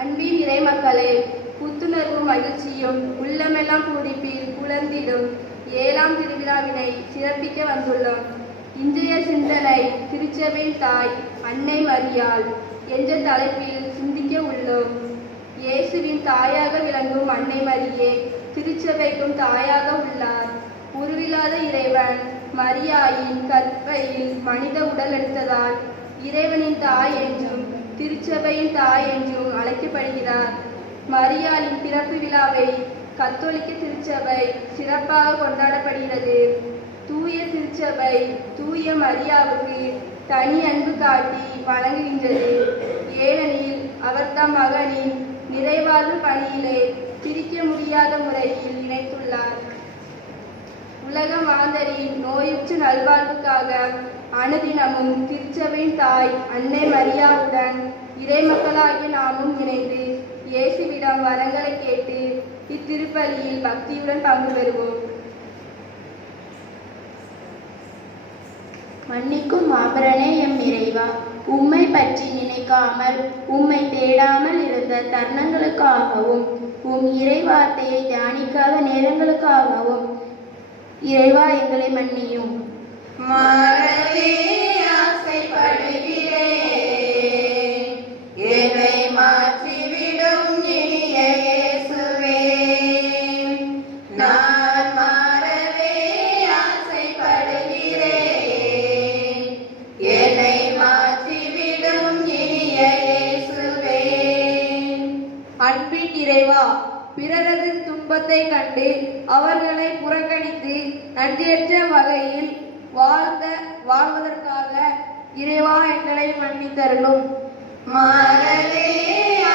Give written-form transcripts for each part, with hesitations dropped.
அன்பின் இறைமக்களே, புத்துணர்வும் மகிழ்ச்சியும் உள்ளமெல்லாம் பூரிப்பில் குழந்திடும் 7ஆம் திருவிழாவினை சிறப்பிக்க வந்துள்ளோம். இன்றைய சிந்தனை திருச்சபையின் தாய் அன்னை மரியாள் என்ற தலைப்பில் சிந்திக்க உள்ளோம். இயேசுவின் தாயாக விளங்கும் அன்னை மரியே திருச்சபைக்கும் தாயாக உள்ளார். உருவில்லாத இறைவன் மரியாயின் கற்பையில் மனித உடல் எடுத்ததால் இறைவனின் தாய் என்றும் திருச்சபையின் தாய் என்றும் அழைக்கப்படுகிறார். மரியாளின் பிறப்பு விழாவை கத்தோலிக்க திருச்சபை சிறப்பாக கொண்டாடப்படுகிறது. தூய திருச்சபை தூய மரியாவுக்கு தனி அன்பு காட்டி வணங்குகின்றது. ஏனெனில் அவர் தம் மகனின் நிறைவாழ்வு பணியிலே பிரிக்க முடியாத முறையில் இணைத்துள்ளார். உலக மாந்தரின் நோயுற்ற நல்வாழ்வுக்காக அனுதினமும் திருச்சபையின் தாய் அன்னை மரியாவுடன் இறைமக்களாகிய நாமும் இணைந்து இயேசுவிடம் வரங்களை கேட்டு இத்திருப்பலியில் பக்தியுடன் பங்கு பெறுவோம். மன்னிக்கும் மாபரனே எம் இறைவா, உம்மை பற்றி நினைக்காமல் உம்மை தேடாமல் இருந்த தருணங்களுக்காகவும் உம் இறைவார்த்தையை தியானிக்காத நேரங்களுக்காகவும் இறைவா எங்களை மன்னியும். மறவே ஆசைப்படுகிறேன், என்னை மாற்றிவிடும் இனிய இயேசுவே. நான் மறவே ஆசைப்படுகிறேன், என்னை மாற்றிவிடும் இனிய இயேசுவே. அன்பின் இறைவா, பிறரது துன்பத்தை கண்டு அவர்களை புறக்கணித்து நன்றியற்ற வகையில் வாழ்வதற்காக இறைவா எங்களை மன்னித்தருளும். மறவே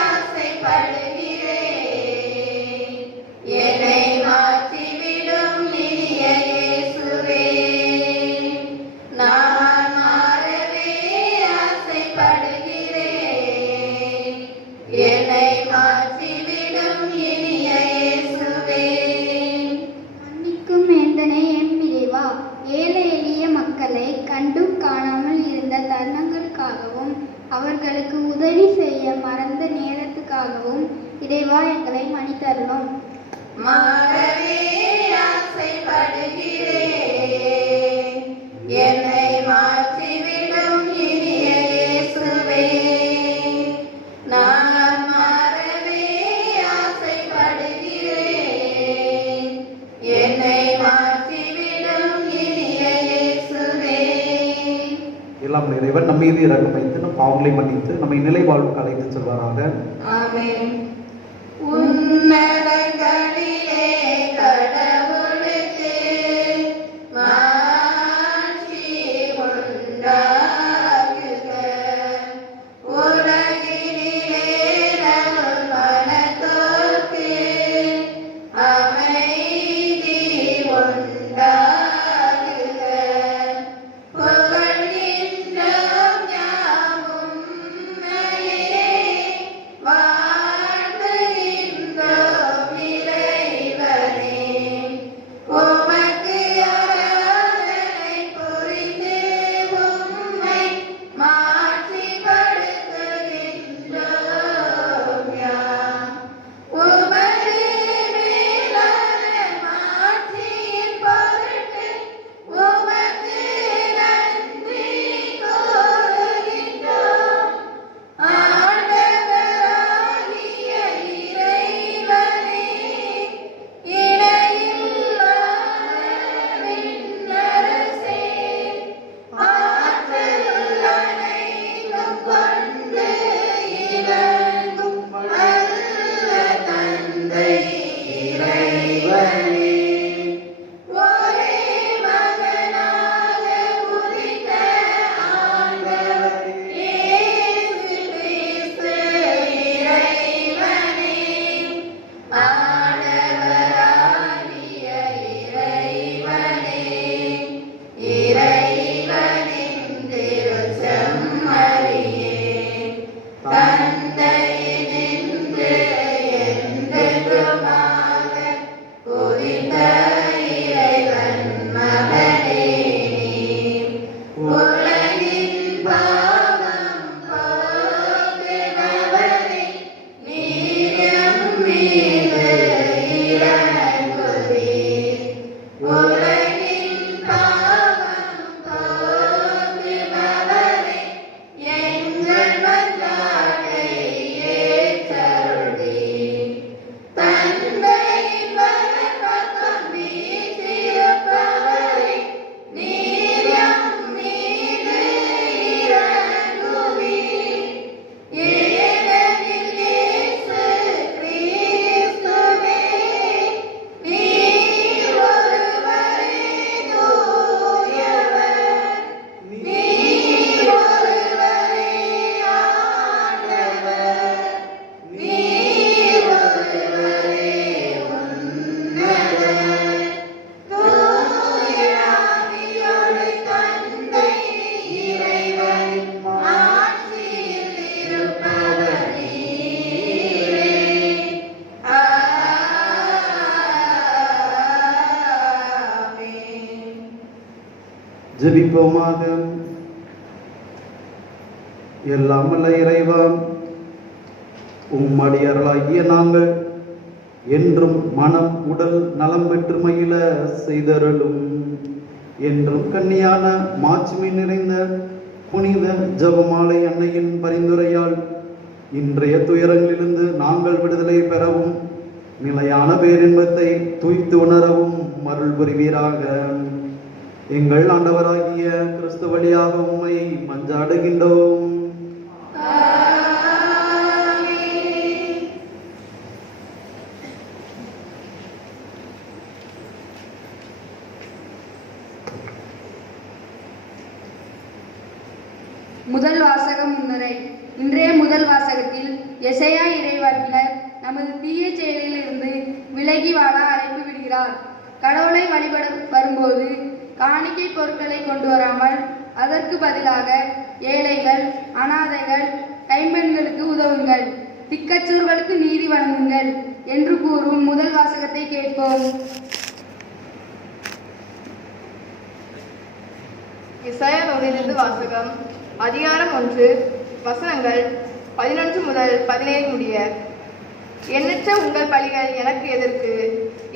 ஆசைப்படுகிறேன், என்னை மாற்றிவிடும் இனிய இயேசுவே. நான் மறவே ஆசைப்படுகிறேன், என்னை மாற்றிவிடும் இனிய இயேசுவே. மன்னிக்கும் வேந்தனே எம் இறைவா, ஏழை எளிய மக்களை கண்டும் காணாமல் இருந்த தருணங்களுக்காகவும் அவர்களுக்கு உதவி செய்ய மறந்த நேரத்துக்காகவும் இறைவா எங்களை மன்னித்தருளும். மறவே ஆசைப்படுகிறேன், என்னை மாற்றிவிடும் இனிய இயேசுவே. நான் மறவே ஆசைப்படுகிறேன், என்னை மாற்றிவிடும் இனிய இயேசுவே. எல்லாம் இறைவன் நம் மீது இரக்கம் வைத்து நம் பாவங்களை மன்னித்து நம்மை நிலை வாழ்வுக்கு அழைத்து செல்வாராக. ஆமென். உன்னதங்களிலே கடவுளுக்கு மாட்சி உண்டாகுக, உலகினிலே நல் மனத்தோர்க்கு அமைதி உண்டாகுக. புகழ்கின்றோம் யாம் உம்மையே, வாழ்த்துகின்றோம் இறைவா. ஜெபிப்போமாக. எல்லாம் வல்ல இறைவா, உம்மடியார்களாகிய நாங்கள் என்றும் மனம் உடல் நலம் பெற்று மகிழ செய்தருளும். என்றும் கன்னியான மாட்சிமை நிறைந்த புனித ஜெபமாலை அன்னையின் பரிந்துரையால் இன்றைய துயரங்களிலிருந்து நாங்கள் விடுதலை பெறவும் நிலையான பேரின்பத்தை தூய்த்து உணரவும் அருள் புரிவீராக. எங்கள் ஆண்டவராகிய கிறிஸ்து வழியாக உம்மை மன்றாடுகின்றோம். முதல் வாசகம் முன்னுரை. இன்றைய முதல் வாசகத்தில் எசையா இறைவாக்கினர் நமது தீய செயலிலிருந்து விலகி வாழ அழைப்பு விடுகிறார். கடவுளை வழிபட வரும்போது காணிக்கை பொருட்களை கொண்டு வராமல் அதற்கு பதிலாக ஏழைகள், அனாதைகள், கைம்பெண்களுக்கு உதவுங்கள், திக்கச்சோர்களுக்கு நீதி வழங்குங்கள் என்று கூறும் முதல் வாசகத்தை கேட்போம். எசாயா நூலிலிருந்து வாசகம். அதிகாரம் 1, வசனங்கள் 11 முதல் 17 முடிய. எண்ணற்ற உங்கள் பலிகள் எனக்கு எதற்கு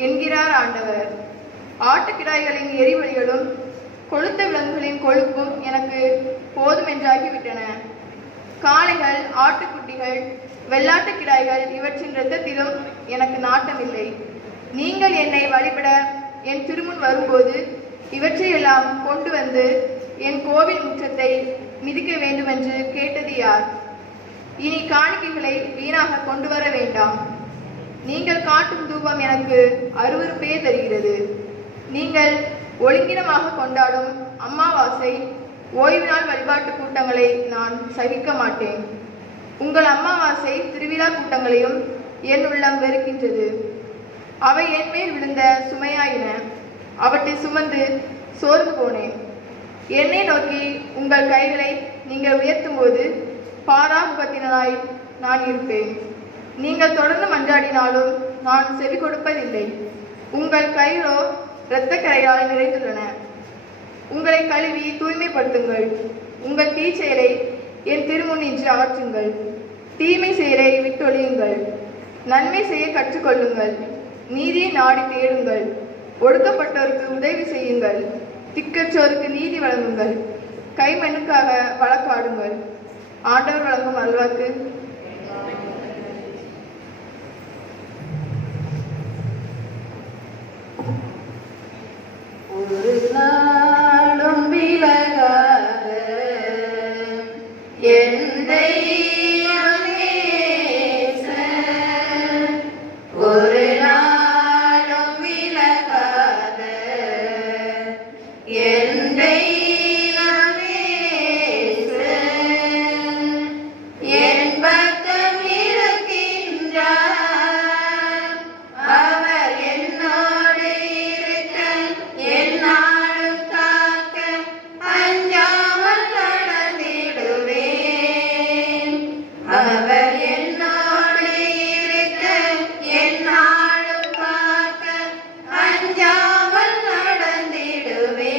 என்கிறார் ஆண்டவர். ஆட்டுக்கிடாய்களின் எரிபலிகளும் கொழுத்த விலங்குகளின் கொழுப்பும் எனக்கு போதுமென்றாகிவிட்டன. காளைகள், ஆட்டுக்குட்டிகள், வெள்ளாட்டு கிடாய்கள் இவற்றின் இரத்தத்திலும் எனக்கு நாட்டமில்லை. நீங்கள் என்னை வழிபட என் திருமுன் வரும்போது இவற்றையெல்லாம் கொண்டு வந்து என் கோவில் முற்றத்தை மிதிக்க வேண்டுமென்று கேட்டது யார்? இனி காணிக்கைகளை வீணாக கொண்டு வர வேண்டாம். நீங்கள் காட்டும் தூபம் எனக்கு அருவருப்பே தருகிறது. நீங்கள் ஒழுங்கினமாக கொண்டாடும் அமாவாசை, ஓய்வு நாள் வழிபாட்டு கூட்டங்களை நான் சகிக்க மாட்டேன். உங்கள் அமாவாசை திருவிழா கூட்டங்களையும் என் உள்ளம் வெறுக்கின்றது. அவை என் மேல் விழுந்த சுமையாயின. அவற்றை சுமந்து சோர்ந்து போனேன். என்னை நோக்கி உங்கள் கைகளை நீங்கள் உயர்த்தும் போது பாராமுகத்தினராய் நான் இருப்பேன். நீங்கள் தொடர்ந்து மன்றாடினாலும் நான் செவி கொடுப்பதில்லை. உங்கள் கைகளோ இரத்த கரையால் நிறைந்துள்ளன. உங்களை கழுவி தூய்மைப்படுத்துங்கள். உங்கள் தீச்செயலை என் திருமுன் நின்று அகற்றுங்கள். தீமை செயலை விட்டொழியுங்கள். நன்மை செய்ய கற்றுக்கொள்ளுங்கள். நீதியை நாடி தேடுங்கள். ஒடுக்கப்பட்டோருக்கு உதவி செய்யுங்கள். திக்கற்றோருக்கு நீதி வழங்குங்கள். கைமண்ணுக்காக வழக்காடுங்கள். ஆண்டவர் வழங்கும் அல்வாக்கு. ஒரு நாளும் விலகாத என் தெய்வம் நேசன். ஒரு நாளும் விலகாத என் தெய்வம் நேசன். என் பக்கம் இருக்கின்றார். அவர் என்னோடு இருக்க எந்நாளும் காக்க அஞ்சாமல் நடந்திடுவேன். அவர் என்னோடு இருக்க எந்நாளும் காக்க அஞ்சாமல் நடந்திடுவேன்.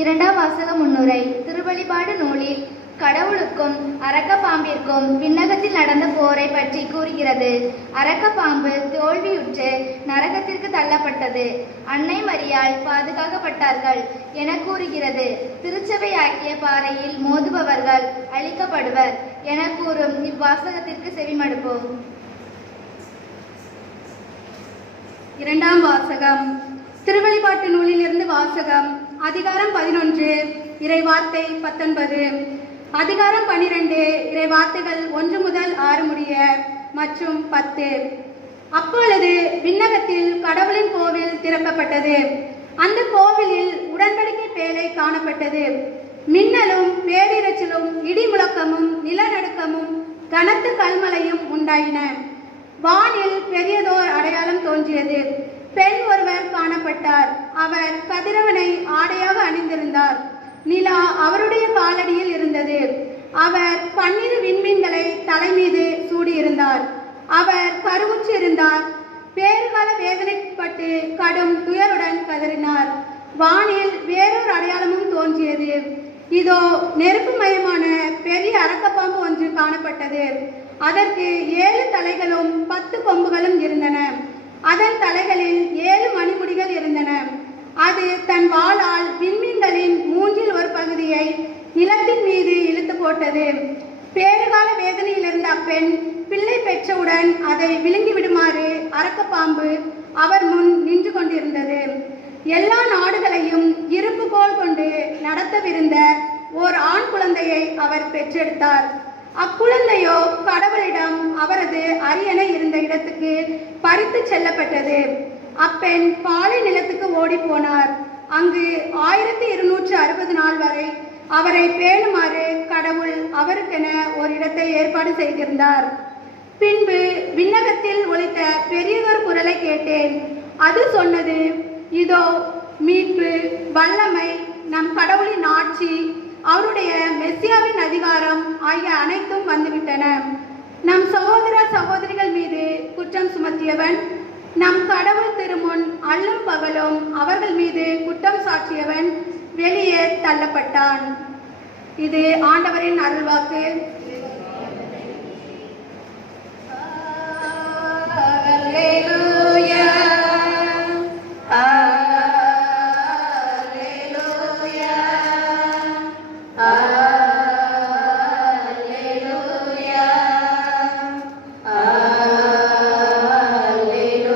இரண்டாம் வாசக முன்னுரை. திருவழிபாடு நூலில் கடவுளுக்கும் அரக்க பாம்பிற்கும் விண்ணகத்தில் நடந்த போரை பற்றி கூறுகிறது. அரக்க பாம்பு தோல்வியுற்று நரகத்திற்கு தள்ளப்பட்டது. அன்னை மரியாள் பாதுகாக்கப்பட்டார்கள் என கூறுகிறது. திருச்சபையாக்கிய பாறையில் மோதுபவர்கள் அழிக்கப்படுவர் என கூறும் இவ்வாசகத்திற்கு செவிமடுப்போம். இரண்டாம் வாசகம். திருவழிபாட்டு நூலிலிருந்து வாசகம். அதிகாரம் 11 இறைவார்த்தை 19. அதிகாரம் 12 இறைவார்த்தைகள் 1 முதல் 6 முடிய மற்றும் 10. அப்பொழுது விண்ணகத்தில் கடவுளின் கோவில் திறக்கப்பட்டது. அந்த கோவிலில் உடன்படிக்கை பேழை காணப்பட்டது. மின்னலும் பேரிரைச்சலும் இடி முழக்கமும் நிலநடுக்கமும் கனத்த கல்மழையும் உண்டாயின. வானில் பெரியதோர் அடையாளம் தோன்றியது. பெண் ஒருவர் காணப்பட்டார். அவர் கதிரவனை ஆடையாக அணிந்திருந்தார். நிலா அவருடைய காலடியில் இருந்தது. அவர் 12 விண்மீன்களை தலைமீது சூடியிருந்தார். அவர் கருவுற்று இருந்தார். பேறுகால வேதனைப்பட்டு கடும் துயருடன் கதறினார். வானில் வேறொரு அடையாளமும் தோன்றியது. இதோ நெருப்புமயமான பெரிய அரக்கப்பாம்பு ஒன்று காணப்பட்டது. அதற்கு 7 தலைகளும் 10 கொம்புகளும் இருந்தன. அதன் தலைகளில் 7 மணிமுடிகள் இருந்தன. அது தன் வாளால் விண்மீன்களின் 1/3 பகுதியை நிலத்தின் மீது இழுத்து போட்டது. பேறுகால வேதனையில் இருந்த அப்பெண் பிள்ளை பெற்றவுடன் அதை விழுங்கிவிடுமாறு அரக்கப்பாம்பு அவர் முன் நின்று கொண்டிருந்தது. எல்லா நாடுகளையும் இருப்புக்கோல் கொண்டு நடத்தவிருந்த ஓர் ஆண் குழந்தையை அவர் பெற்றெடுத்தார். அக்குழந்தையோ கடவுளிடம் அவரது அரியணை இருந்த இடத்துக்கு பறித்து செல்லப்பட்டது. அப்பெண் பாலை நிலத்துக்கு ஓடி போனார். அங்கு 1260 நாள் வரை அவரை பேணுமாறு கடவுள் அவருக்கென ஒரு இடத்தை ஏற்பாடு செய்திருந்தார். பின்பு விண்ணகத்தில் ஒலித்த பெரியதொரு குரலை கேட்டேன். அது சொன்னது, இதோ மீட்பு, வல்லமை, நம் கடவுளின் ஆட்சி, அவருடைய மெசியாவின் அதிகாரம் ஆகிய அனைத்தும் வந்துவிட்டன. நம் சகோதர சகோதரிகள் மீது குற்றம் சுமத்தியவன், நம் கடவுள் திருமுன் அல்லும் பகலும் அவர்கள் மீது குற்றம் சாட்டியவன் வெளியே தள்ளப்பட்டான். இது ஆண்டவரின் அருள்வாக்கு. அல்லேலூயா, அல்லேலூயா, அல்லேலூயா,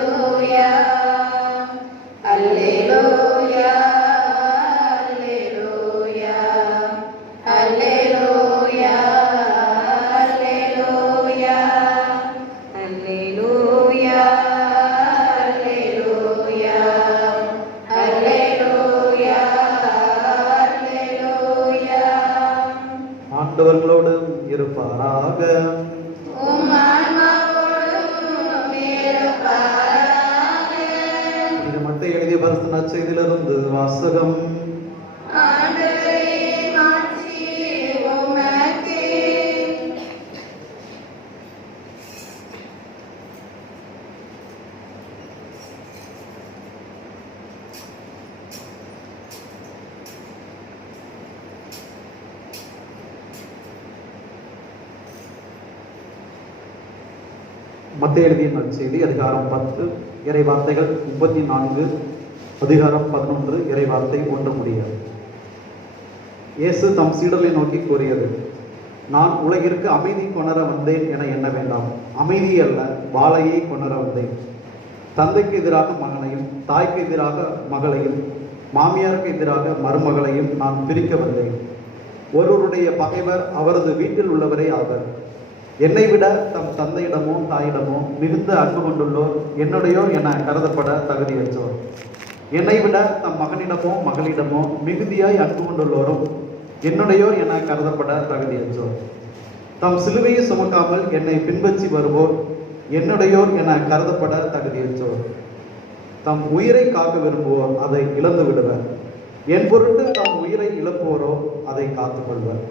அல்லேலூயா, அல்லேலூயா, அல்லேலூயா, அல்லேலூயா, அல்லேலூயா, அல்லேலூயா, அல்லேலூயா, அல்லேலூயா, அல்லேலூயா. ஆண்டவர்களோடு இருப்பாராக. உம் ஆன்மாவோடும் இருப்பாராக. இது மத்தேயு எழுதிய பரிசுத்த நற்செய்தியிலிருந்து வாசகம். ஆண்டவரே, மாட்சி உமக்கே. மத்தேயு எழுதிய நற்செய்தி அதிகாரம் 10 இறைவார்த்தைகள் 34, அதிகாரம் 11 இறைவார்த்தை 1 முடிய. இயேசு தம் சீடர்களை நோக்கி கூறியது, நான் உலகிற்கு அமைதி கொணர வந்தேன் என எண்ண வேண்டாம். அமைதி அல்ல, வாளையை கொணர வந்தேன். தந்தைக்கு எதிராக மகனையும் தாய்க்கு எதிராக மகளையும் மாமியாருக்கு எதிராக மருமகளையும் நான் பிரிக்க வந்தேன். ஒருவருடைய பகைவர் அவரது வீட்டில் உள்ளவரே ஆவர். என்னை விட தம் தந்தையிடமோ தாயிடமோ மிகுந்த அன்பு கொண்டுள்ளோர் என்னுடையோர் என கருதப்பட தகுதியற்றோர். என்னை விட தம் மகனிடமோ மகளிடமோ மிகுதியாய் அன்பு கொண்டுள்ளோரும் என்னுடையோர் என கருதப்பட தகுதியற்றோர். தம் சிலுவையை சுமக்காமல் என்னை பின்பற்றி வருவோர் என்னுடையோர் என கருதப்பட தகுதியற்றோர். தம் உயிரை காக்க விரும்புவோர் அதை இழந்து விடுவர். என் பொருட்டு தம் உயிரை இழப்போரோ அதை காத்துக்கொள்வர்.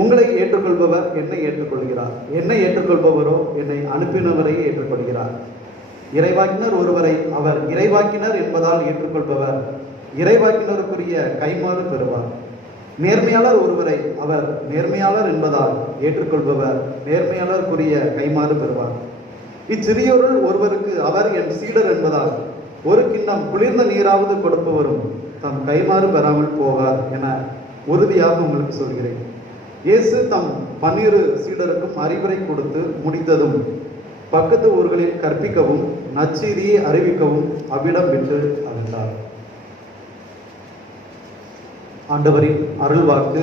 உங்களை ஏற்றுக்கொள்பவர் என்னை ஏற்றுக்கொள்கிறார். என்னை ஏற்றுக்கொள்பவரோ என்னை அனுப்பினவரை ஏற்றுக்கொள்கிறார். இறைவாக்கினர் ஒருவரை அவர் இறைவாக்கினர் என்பதால் ஏற்றுக்கொள்பவர் இறைவாக்கினருக்குரிய கைமாறு பெறுவார். நேர்மையாளர் ஒருவரை அவர் நேர்மையாளர் என்பதால் ஏற்றுக்கொள்பவர் நேர்மையாளருக்குரிய கைமாறு பெறுவார். இச்சிறியோருள் ஒருவருக்கு அவர் என் சீடர் என்பதால் ஒரு கிண்ணம் குளிர்ந்த நீராவது கொடுப்பவரும் தம் கைமாறு பெறாமல் போவார் என உறுதியாக உங்களுக்கு சொல்கிறேன். இயேசு தம் 12 சீடருக்கும் அறிவுரை கொடுத்து முடித்ததும் பக்கத்து ஊர்களில் கற்பிக்கவும் நற்செய்தியை அறிவிக்கவும் அவ்விடம் விட்டு அகன்றார். ஆண்டவரின் அருள்வாக்கு.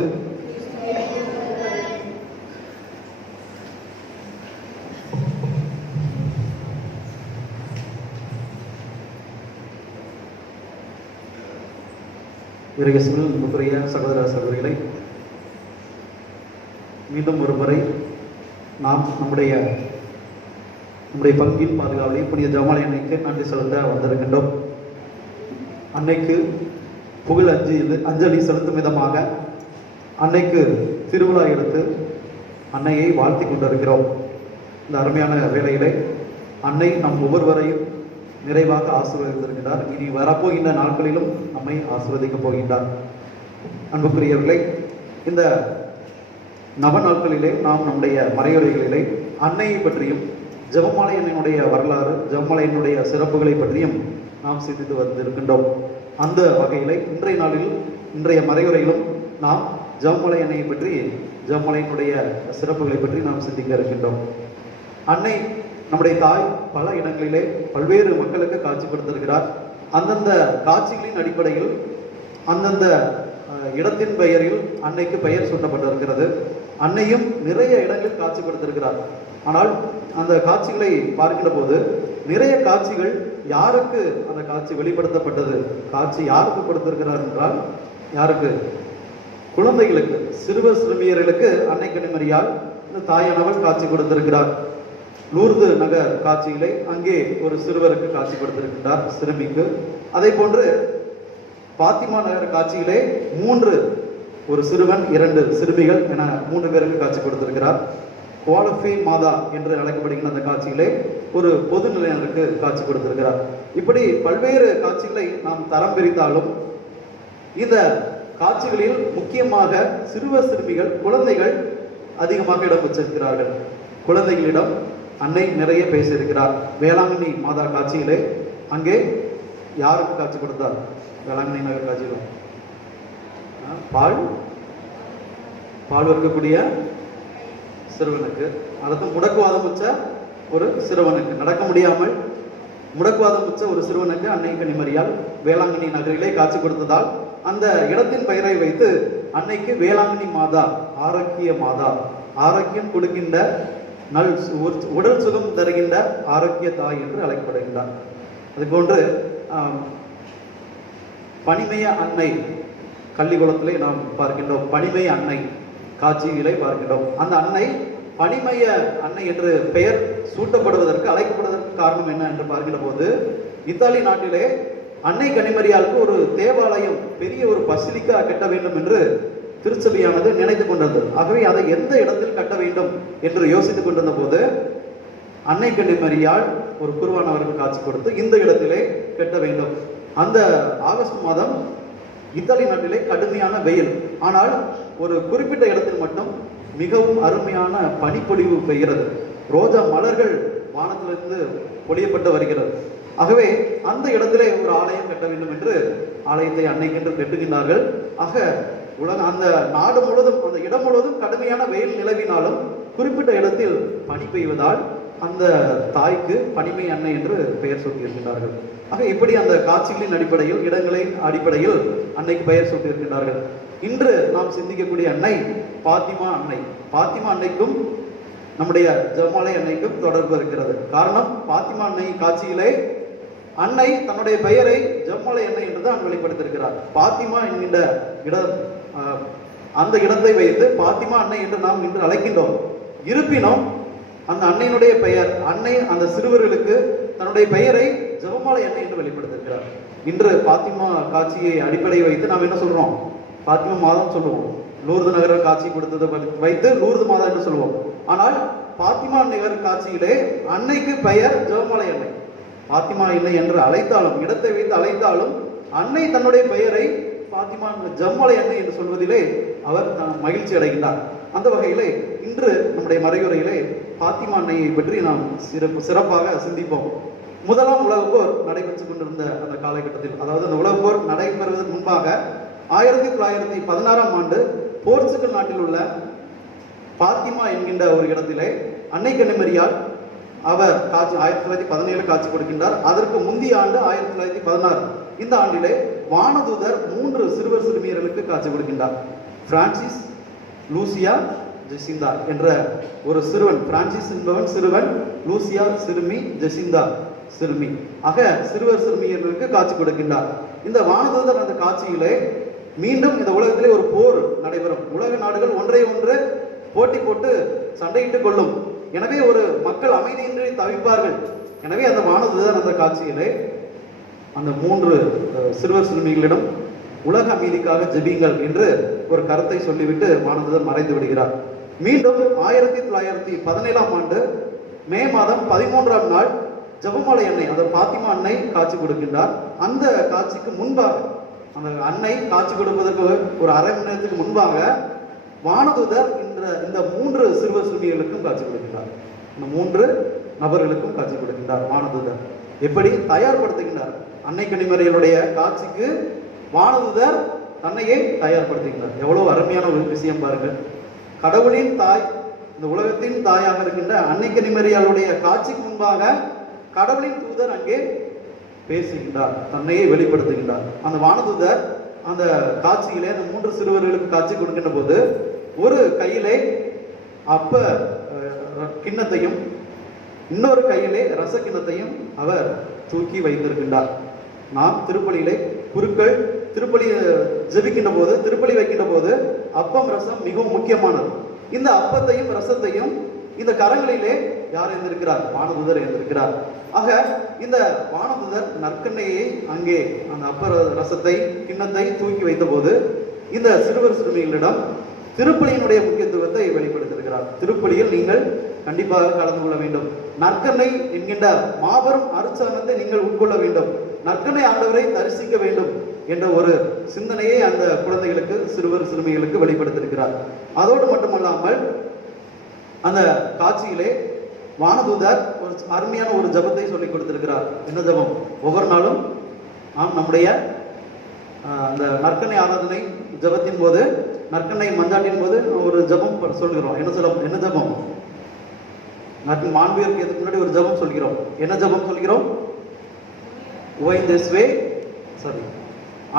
இறையேசுவில் அன்புக்குரிய சகோதர சகோதரிகளை, மீண்டும் ஒரு முறை நாம் நம்முடைய பங்கின் பாதுகாவலை புனித ஜெபமாலை அன்னைக்கு நன்றி செலுத்த வந்திருக்கின்றோம். அன்னைக்கு புகழ் அஞ்சலி செலுத்தும் விதமாக அன்னைக்கு திருவிழா எடுத்து அன்னையை வாழ்த்தி கொண்டிருக்கிறோம். இந்த அருமையான வேளையிலே அன்னை நம் ஒவ்வொருவரையும் நிறைவாக ஆசீர்வதித்திருக்கிறார். இனி வரப்போகின்ற நாட்களிலும் நம்மை ஆசீர்வதிக்கப் போகின்றார். அன்புக்குரியவர்களே, இந்த நவ நாட்களிலே நாம் நம்முடைய மறையுரைகளிலே அன்னையை பற்றியும் ஜெபமாலை அன்னையினுடைய வரலாறு, ஜெபமாலையினுடைய சிறப்புகளை பற்றியும் நாம் சிந்தித்து வந்திருக்கின்றோம். அந்த வகையிலே இன்றைய நாளில் இன்றைய மறையுரையிலும் நாம் ஜெபமாலை அன்னையை பற்றி, ஜெபமாலையினுடைய சிறப்புகளை பற்றி நாம் சிந்திக்க இருக்கின்றோம். அன்னை நம்முடைய தாய் பல இடங்களிலே பல்வேறு மக்களுக்கு காட்சி கொடுத்திருக்கிறார். அந்தந்த காட்சிகளின் அடிப்படையில் அந்தந்த இடத்தின் பெயரில் அன்னைக்கு பெயர் சூட்டப்பட்டிருக்கிறது. அன்னையும் நிறைய இடங்களில் காட்சி கொடுத்திருக்கிறார். ஆனால் அந்த காட்சிகளை பார்க்கிற போது நிறைய காட்சிகள் யாருக்கு அந்த காட்சி வெளிப்படுத்தப்பட்டது, காட்சி யாருக்கு கொடுத்திருக்கிறார் என்றால், யாருக்கு? குழந்தைகளுக்கு, சிறுவர் சிறுமியர்களுக்கு அன்னை கன்னிமரியால் இந்த தாயானவள் காட்சி கொடுத்திருக்கிறார். லூர்து நகர் காட்சியிலே அங்கே ஒரு சிறுவருக்கு காட்சி கொடுத்திருக்கிறார், சிறுமிக்கு. அதே போன்று பாத்திமா நகர் காட்சியிலே 3, ஒரு சிறுவன் 2 சிறுமிகள் என 3 பேருக்கு காட்சி கொடுத்திருக்கிறார். குவாலஃபி மாதா என்று அழைக்கப்படுகின்ற அந்த காட்சியிலே ஒரு பொது நிலையருக்கு காட்சி கொடுத்திருக்கிறார். இப்படி பல்வேறு காட்சிகளை நாம் தரம் பிரித்தாலும் இந்த காட்சிகளில் முக்கியமாக சிறுவர் சிறுமிகள், குழந்தைகள் அதிகமாக இடம் பெற்றிருக்கிறார்கள். குழந்தைகளிடம் அன்னை நிறைய பேசியிருக்கிறார். வேளாங்கண்ணி மாதா காட்சியிலே அங்கே யாருக்கு காட்சி கொடுத்தார்? வேளாங்கண்ணி நகர் காட்சியிலும் பால் வர்க்கக்கூடிய சிறுவனுக்கு, அடுத்து முடக்குவாதம் உச்ச ஒரு சிறுவனுக்கு, நடக்க முடியாமல் முடக்குவாதம் உச்ச ஒரு சிறுவனுக்கு அன்னை கன்னிமரியால் வேளாங்கண்ணி நகரிலே காட்சி கொடுத்ததால் அந்த இடத்தின் பெயரை வைத்து அன்னைக்கு வேளாங்கண்ணி மாதா, ஆரோக்கிய மாதா, ஆரோக்கியம் கொடுக்கின்ற உடல் சுகம் தருகின்ற ஆரோக்கிய தாய் என்று அழைக்கப்படுகின்றார். அதுபோன்று பனிமய அன்னை கள்ளிக்குளத்திலே நாம் பார்க்கின்றோம். பனிமய அன்னை காட்சிகளை பார்க்கின்றோம். அந்த அன்னை பனிமய அன்னை என்று பெயர் சூட்டப்படுவதற்கு, அழைக்கப்படுவதற்கு காரணம் என்ன என்று பார்க்கின்ற போது, இத்தாலி நாட்டிலே அன்னை கன்னிமரியாளுக்கு ஒரு தேவாலயம், பெரிய ஒரு பசிலிக்கா கட்ட வேண்டும் என்று திருச்சபையானது நினைத்துக் கொண்டிருந்தது. ஆகவே அதை எந்த இடத்தில் கட்ட வேண்டும் என்று யோசித்துக் கொண்டிருந்த போது அன்னை கன்னிமரியாள் ஒரு குருவானவருக்கு காட்சி கொடுத்து இந்த இடத்திலே கட்ட வேண்டும். அந்த ஆகஸ்ட் மாதம் இத்தாலி நாட்டிலே கடுமையான வெயில், ஆனால் ஒரு குறிப்பிட்ட இடத்தில் மட்டும் மிகவும் அருமையான பனிப்பொழிவு பெய்கிறது. ரோஜா மலர்கள் வானத்திலிருந்து பொழியப்பட்டு வருகிறது. ஆகவே அந்த இடத்திலே ஒரு ஆலயம் கட்ட வேண்டும் என்று ஆலயத்தை அன்னைக்கென்று கட்டுகின்றார்கள். ஆக அந்த நாடு முழுவதும், அந்த இடம் முழுவதும் கடுமையான வெயில் நிலவினாலும் குறிப்பிட்ட இடத்தில் பனி பெய்வதால் அந்த தாய்க்கு பனிமை அன்னை என்று பெயர் சூட்டியிருக்கின்றார்கள். ஆக இப்படி அந்த காட்சிகளின் அடிப்படையில், இடங்களின் அடிப்படையில் அன்னைக்கு பெயர் சூட்டியிருக்கின்றார்கள். இன்று நாம் சிந்திக்கக்கூடிய அன்னை பாத்திமா அன்னை. பாத்திமா அன்னைக்கும் நம்முடைய ஜெபமாலை அன்னைக்கும் தொடர்பு இருக்கிறது. காரணம், பாத்திமா அன்னை காட்சியிலே அன்னை தன்னுடைய பெயரை ஜெபமாலை அன்னை என்று தான் வெளிப்படுத்தியிருக்கிறார். பாத்திமா என்கின்ற இடம், அந்த இடத்தை வைத்து பாத்திமா அன்னை என்று நாம் இன்று அழைக்கின்றோம். இருப்பினும் அந்த அன்னையினுடைய பெயர், அன்னை அந்த சிறுவர்களுக்கு தன்னுடைய பெயரை ஜெபமாலை அன்னை என்று வெளிப்படுத்தியிருக்கிறார். இன்று பாத்திமா காட்சியை அடிப்படை வைத்து நாம் என்ன சொல்றோம்? பாத்திமா மாதம் சொல்லுவோம். லூர்து நகர காட்சி கொடுத்ததை வைத்து லூர்து மாதா என்று சொல்லுவோம். ஆனால் பாத்திமா நகர் காட்சியிலே அன்னைக்கு பெயர் ஜெபமாலை அன்னை. பாத்திமா அன்னை என்று அழைத்தாலும், இடத்தை வைத்து அழைத்தாலும் அன்னை தன்னுடைய பெயரை பாத்திமா ஜம்மலை அன்னை என்று சொல்வதிலே அவர் மகிழ்ச்சி அடைகின்றார். அந்த வகையிலே இன்று நம்முடைய மறையுரையிலே பாத்திமா அன்னையை பற்றி நாம் சிறப்பாக சிந்திப்போம். முதலாம் உலகப் போர் நடைபெற்றுக் கொண்டிருந்த அந்த காலகட்டத்தில், அதாவது அந்த உலகப் போர் நடைபெறுவதற்கு முன்பாக 1916ஆம் ஆண்டு போர்ச்சுகல் நாட்டில் உள்ள பாத்திமா என்கின்ற ஒரு இடத்திலே அன்னை கன்னிமரியால் அவர் காட்சி 1917 காட்சி கொடுக்கின்றார். அதற்கு முந்தைய ஆண்டு 1916 இந்த ஆண்டிலே வானதூதர் 3 சிறுவர் சிறுமியர்களுக்கு காட்சி கொடுக்கின்றார். பிரான்சிஸ், லூசியா, ஜெசிந்தா என்ற ஒரு சிறுவன். பிரான்சிஸ் என்பவன் சிறுவன், லூசியா சிறுமி, ஜெசிந்தா சிறுமி. ஆக சிறுவர் சிறுமியர்களுக்கு காட்சி கொடுக்கின்றார். இந்த வானதூதர் அந்த காட்சியிலே மீண்டும் இந்த உலகத்திலே ஒரு போர் நடைபெறும். உலக நாடுகள் ஒன்றை ஒன்று போட்டி போட்டு சண்டையிட்டுக் கொள்ளும். எனவே ஒரு மக்கள் அமைதியின்றி தவிப்பார்கள். எனவே அந்த வானதூதர் அந்த காட்சியிலே அந்த 3 சிறுவர் சிறுமிகளிடம் உலக அமைதிக்காக ஜெபிங்கள் என்று ஒரு கருத்தை சொல்லிவிட்டு வானதூதர் மறைந்து விடுகிறார். மீண்டும் 1917ஆம் ஆண்டு மே மாதம் 13ஆம் நாள் ஜெபமாலை அன்னை, அந்த பாத்திமா அன்னை காட்சி கொடுக்கின்றார். அந்த காட்சிக்கு முன்பாக, அந்த அன்னை காட்சி கொடுப்பதற்கு ஒரு அரை மணி நேரத்துக்கு முன்பாக வானதூதர் இந்த 3 சிறுவர் சிறுமிகளுக்கும் காட்சி கொடுக்கின்றார். இந்த 3 நபர்களுக்கும் காட்சி கொடுக்கின்றார் வானதூதர். எப்படி தயார்படுத்துகின்றார்? அன்னை கன்னிமரியாளுடைய காட்சிக்கு வானதூதர் தன்னையே தயார்படுத்துகின்றார். எவ்வளவு அருமையான ஒரு விஷயம் பாருங்கள். கடவுளின் தாய், இந்த உலகத்தின் தாயாக இருக்கின்ற அன்னை கன்னிமரியாளுடைய காட்சிக்கு முன்பாக கடவுளின் தூதர் அங்கே பேசுகின்றார், தன்னையே வெளிப்படுத்துகின்றார். அந்த வானதூதர் அந்த காட்சியிலே அந்த 3 சிறுவர்களுக்கு காட்சி கொடுக்கின்ற போது ஒரு கையிலே அப்ப கிண்ணத்தையும் இன்னொரு கையிலே ரச கிண்ணத்தையும் அவர் தூக்கி வைத்திருக்கின்றார். நாம் திருப்பலியிலே குருக்கள் திருப்பலி ஜெபிக்கின்ற போது, திருப்பலி வைக்கின்ற போது அப்பம் ரசம் மிகவும் முக்கியமானது. இந்த அப்பத்தையும் ரசத்தையும் இந்த கரங்களிலே யார் எழுந்திருக்கிறார்? வானதூதர் எழுந்திருக்கிறார். ஆக இந்த வானதூதர் நற்கண்ணையை அங்கே அந்த அப்ப ரசத்தை கிண்ணத்தை தூக்கி வைத்த போது இந்த சிறுவர் சிறுமிகளிடம் திருப்பலியினுடைய முக்கியத்துவத்தை வெளிப்படுத்தியிருக்கிறார். திருப்பலியில் நீங்கள் கண்டிப்பாக கலந்து கொள்ள வேண்டும். நற்கண்ணை என்கின்ற மாபெரும் அருட்சாதனத்தை நீங்கள் உட்கொள்ள வேண்டும். நற்கண்ணை ஆண்டவரை தரிசிக்க வேண்டும் என்ற ஒரு சிந்தனையை அந்த குழந்தைகளுக்கு, சிறுவர் சிறுமிகளுக்கு வெளிப்படுத்தியிருக்கிறார். அதோடு மட்டுமல்லாமல் அந்த காட்சியிலே வானதூதர் ஒரு அருமையான ஒரு ஜபத்தை சொல்லிக் கொடுத்திருக்கிறார். என்ன ஜபம்? ஒவ்வொரு நாளும் நாம் நம்முடைய அந்த நற்கண்ணை ஆராதனை ஜபத்தின் போது, நற்கண்ணை மஞ்சாட்டின் போது ஒரு ஜபம் சொல்கிறோம். என்ன ஜபம்? மாண்பியருக்கு எதுக்கு முன்னாடி ஒரு ஜபம் சொல்கிறோம். என்ன ஜபம் சொல்கிறோம்?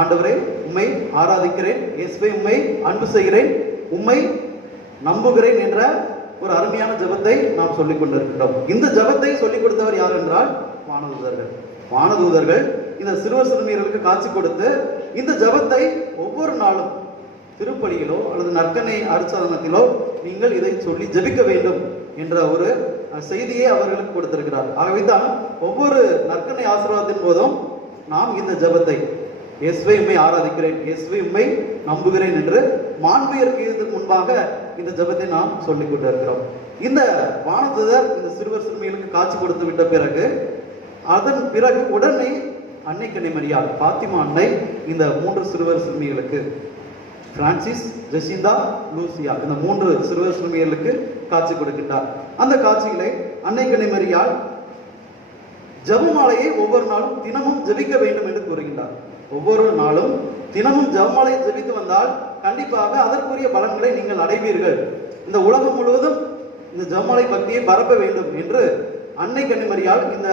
ஆண்டவரே உம்மை ஆராதிக்கிறேன், இயேசுவே உம்மை அன்பு செய்கிறேன், உம்மை நம்புகிறேன் என்ற ஒரு அருமையான ஜபத்தை நாம் சொல்லிக் கொண்டிருக்கிறோம். இந்த ஜபத்தை சொல்லிக் கொடுத்தவர் யார் என்றால் வானதூதர்கள். வானதூதர்கள் இந்த சிறுவர் சிறுமியர்களுக்கு காட்சி கொடுத்து இந்த ஜபத்தை ஒவ்வொரு நாளும் திருப்பலியிலோ அல்லது நற்கண்ணை அருட்சாதனத்திலோ நீங்கள் இதை சொல்லி ஜெபிக்க வேண்டும் என்ற ஒரு செய்தியை அவர்களுக்கு கொடுத்திருக்கிறார். ஆகவேதான் ஒவ்வொரு நற்கண்ணை ஆசீர்வாதத்தின் போதும் நாம் இந்த ஜபத்தை இயேசுவை உம்மை ஆராதிக்கிறேன், இயேசுவை உம்மை நம்புகிறேன் என்று மாண்புயருக்கு முன்பாக இந்த ஜபத்தை நாம் சொல்லிக் கொண்டிருக்கிறோம். இந்த வானதூதர் இந்த சிறுவர் சிறுமிகளுக்கு காட்சி கொடுத்து விட்ட பிறகு, அதன் பிறகு உடனே அன்னை கன்னிமரியாள் பாத்திமா அன்னை இந்த 3 சிறுவர் சிறுமிகளுக்கு, பிரான்சிஸ், ஜெசிந்தா, லூசியா, இந்த 3 சிறுவர் சிறுமிகளுக்கு காட்சி கொடுக்கின்றார். அந்த காட்சியிலே அன்னை கன்னிமரியாள் ஜெபமாலையை ஒவ்வொரு நாளும் தினமும் ஜெபிக்க வேண்டும் என்று கூறுகின்றார். ஒவ்வொரு நாளும் தினமும் ஜெபமாலையை ஜெபித்து வந்தால் கண்டிப்பாக அதற்குரிய பலன்களை நீங்கள் அடைவீர்கள். இந்த உலகம் முழுவதும் இந்த ஜெபமாலை பக்தியை பரப்ப வேண்டும் என்று அன்னை கன்னிமரியாள் இந்த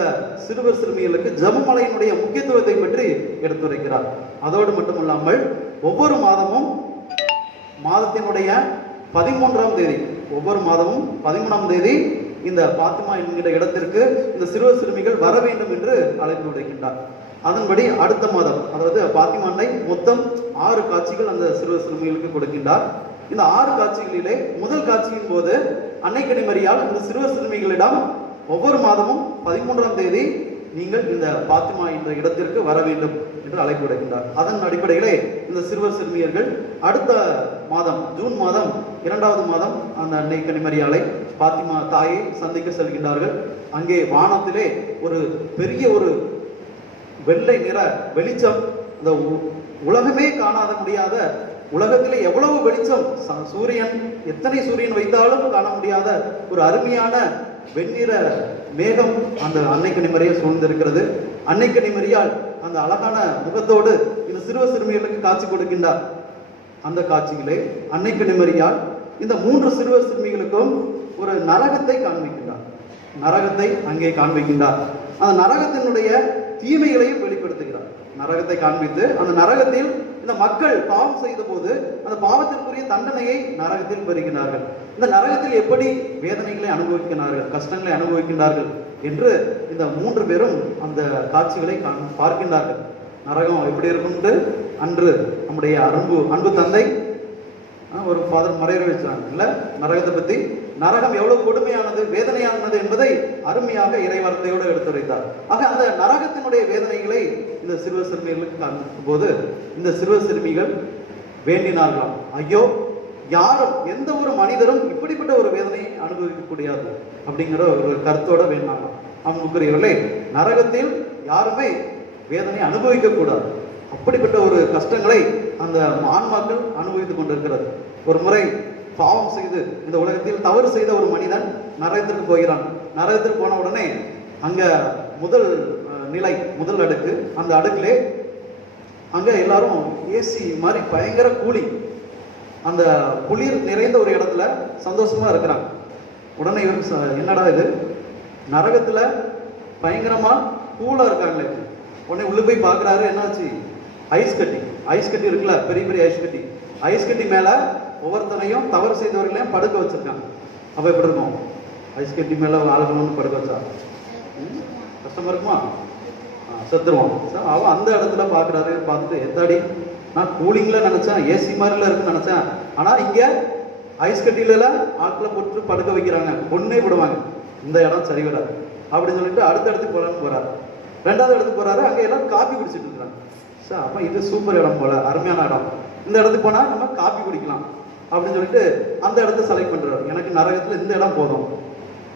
சிறுவர் சிறுமிகளுக்கு ஜெபமாலையினுடைய முக்கியத்துவத்தை பற்றி எடுத்துரைக்கிறார். அதோடு மட்டுமல்லாமல் ஒவ்வொரு மாதமும் மாதத்தினுடைய 13ஆம் தேதி, ஒவ்வொரு மாதமும் 13ஆம் தேதி இந்த பாத்திமா என்கிற இடத்திற்கு இந்த சிறுவர் சிறுமிகள் வர வேண்டும் என்று அழைப்பு விடுக்கின்றார். அதன்படி அடுத்த மாதம், அதாவது பாத்திமா அன்னை மொத்தம் 6 காட்சிகள் அந்த சிறுவர் சிறுமிகளுக்கு கொடுக்கின்றார். இந்த 6 காட்சிகளிலே முதல் காட்சியின் போது அன்னை கன்னிமரியாள் இந்த சிறுவர் சிறுமிகளிடம் ஒவ்வொரு மாதமும் 13ஆம் தேதி நீங்கள் இந்த பாத்திமா என்ற இடத்திற்கு வர வேண்டும் என்று அழைப்பு விடுக்கின்றார். அதன் அடிப்படையிலே இந்த சிறுவர் சிறுமியர்கள் அடுத்த மாதம், ஜூன் மாதம் 2வது மாதம் அந்த அன்னை கன்னிமரியாளை பாத்திமா தாயை சந்திக்க செல்கின்றார்கள். அங்கே வானத்திலே ஒரு பெரிய ஒரு வெள்ளை நிற வெளிச்சம் இந்த உலகமே காணாத முடியாத, உலகத்திலே எவ்வளவு வெளிச்சம், சூரியன் எத்தனை சூரியன் வைத்தாலும் காண முடியாத ஒரு அருமையான வெண்ணிற மேகம் அந்த அன்னை கன்னிமரியை சூழ்ந்திருக்கிறது. அன்னை கன்னிமரியால் அந்த அழகான முகத்தோடு இந்த சிறுவ சிறுமிகளுக்கு காட்சி கொடுக்கின்றார். அந்த காட்சியிலே அன்னை கன்னிமரியால் இந்த 3 சிறுவ சிறுமிகளுக்கும் ஒரு நரகத்தை காண்பிக்கின்றார். நரகத்தை அங்கே காண்பிக்கின்றார். அந்த நரகத்தினுடைய தீமைகளையும் வெளிப்படுத்துகிறார். நரகத்தை காண்பித்து அந்த நரகத்தில் இந்த மக்கள் பாவம் செய்த போது அந்த பாவத்திற்குரிய தண்டனையை நரகத்தில் பெறுகிறார்கள். இந்த நரகத்தில் எப்படி வேதனைகளை அனுபவிக்கிறார்கள், கஷ்டங்களை அனுபவிக்கின்றார்கள் என்று இந்த 3 பேரும் அந்த காட்சிகளை பார்க்கின்றார்கள். நரகம் எப்படி இருக்கும்னு அன்று நம்முடைய அன்பு தந்தை ஒரு ஃபாதர் மறைய வச்சாங்க இல்ல, நரகத்தை பத்தி, நரகம் எவ்வளவு கொடுமையானது, வேதனையானது என்பதை அருமையாக இறைவார்த்தையோடு எடுத்துரைத்தார். ஆக அந்த நரகத்தினுடைய வேதனைகளை இந்த சிறுவ சிறுமிகளுக்கு காண்பிக்கும் போது இந்த சிறுவ சிறுமிகள் வேண்டினார்களாம், ஐயோ யாரும் எந்த ஒரு மனிதரும் இப்படிப்பட்ட ஒரு வேதனையை அனுபவிக்க கூடாது அப்படிங்கிற ஒரு கருத்தோட வேண்டாங்களாம். அன்புக்குரியவர்களே, நரகத்தில் யாருமே வேதனை அனுபவிக்க கூடாது. அப்படிப்பட்ட ஒரு கஷ்டங்களை அந்த ஆன்மாக்கள் அனுபவித்துக் கொண்டிருக்கிறது. ஒரு முறை பாவம் செய்து இந்த உலகத்தில் தவறு செய்த ஒரு மனிதன் நரகத்திற்கு போகிறான். நரகத்திற்கு போன உடனே அங்க முதல் நிலை, முதல் அடுக்கு, அந்த அடுக்கிலே அங்க எல்லாரும் ஏசி மாதிரி பயங்கர கூலி, அந்த குளிர் நிறைந்த ஒரு இடத்துல சந்தோஷமா இருக்கிறாங்க. உடனே இவருக்கு என்னடா இது, நரகத்துல பயங்கரமா கூலா இருக்காங்களே. உடனே உள்ள போய் பாக்குறாரு, என்னாச்சு, ஐஸ் கட்டி இருக்குல்ல, பெரிய பெரிய ஐஸ் கட்டி மேல ஒவ்வொருத்தரையும் தவறு செய்தவர்களையும் படுக்க வச்சிருக்காங்க. அப்ப எப்படி இருக்கும், ஐஸ் கட்டி மேல ஆளுகளும் படுக்க வச்சா கஷ்டமா இருக்குமா, செத்துருவான். அவன் அந்த இடத்துல பாக்குறாரு, பார்த்துட்டு எத்தாடி நான் கூலிங்ல நினைச்சேன், ஏசி மாதிரில இருக்குன்னு நினைச்சேன், ஆனா இங்க ஐஸ் கட்டியில ஆட்களை போட்டு படுக்க வைக்கிறாங்க, ஒன்னே விடுவாங்க, இந்த இடம் சரி வராது அப்படின்னு சொல்லிட்டு அடுத்த இடத்துக்கு போலான்னு போறாரு. 2வது இடத்துக்கு போறாரு, அங்க எல்லாம் காப்பி குடிச்சிட்டு இருக்கிறாங்க. சார் அப்ப இது சூப்பர் இடம் போல, அருமையான இடம், இந்த இடத்துக்கு போனா நம்ம காப்பி குடிக்கலாம் அப்படின்னு சொல்லிட்டு அந்த இடத்த செலக்ட் பண்றாரு. எனக்கு நரகத்துல இந்த இடம் போதும்.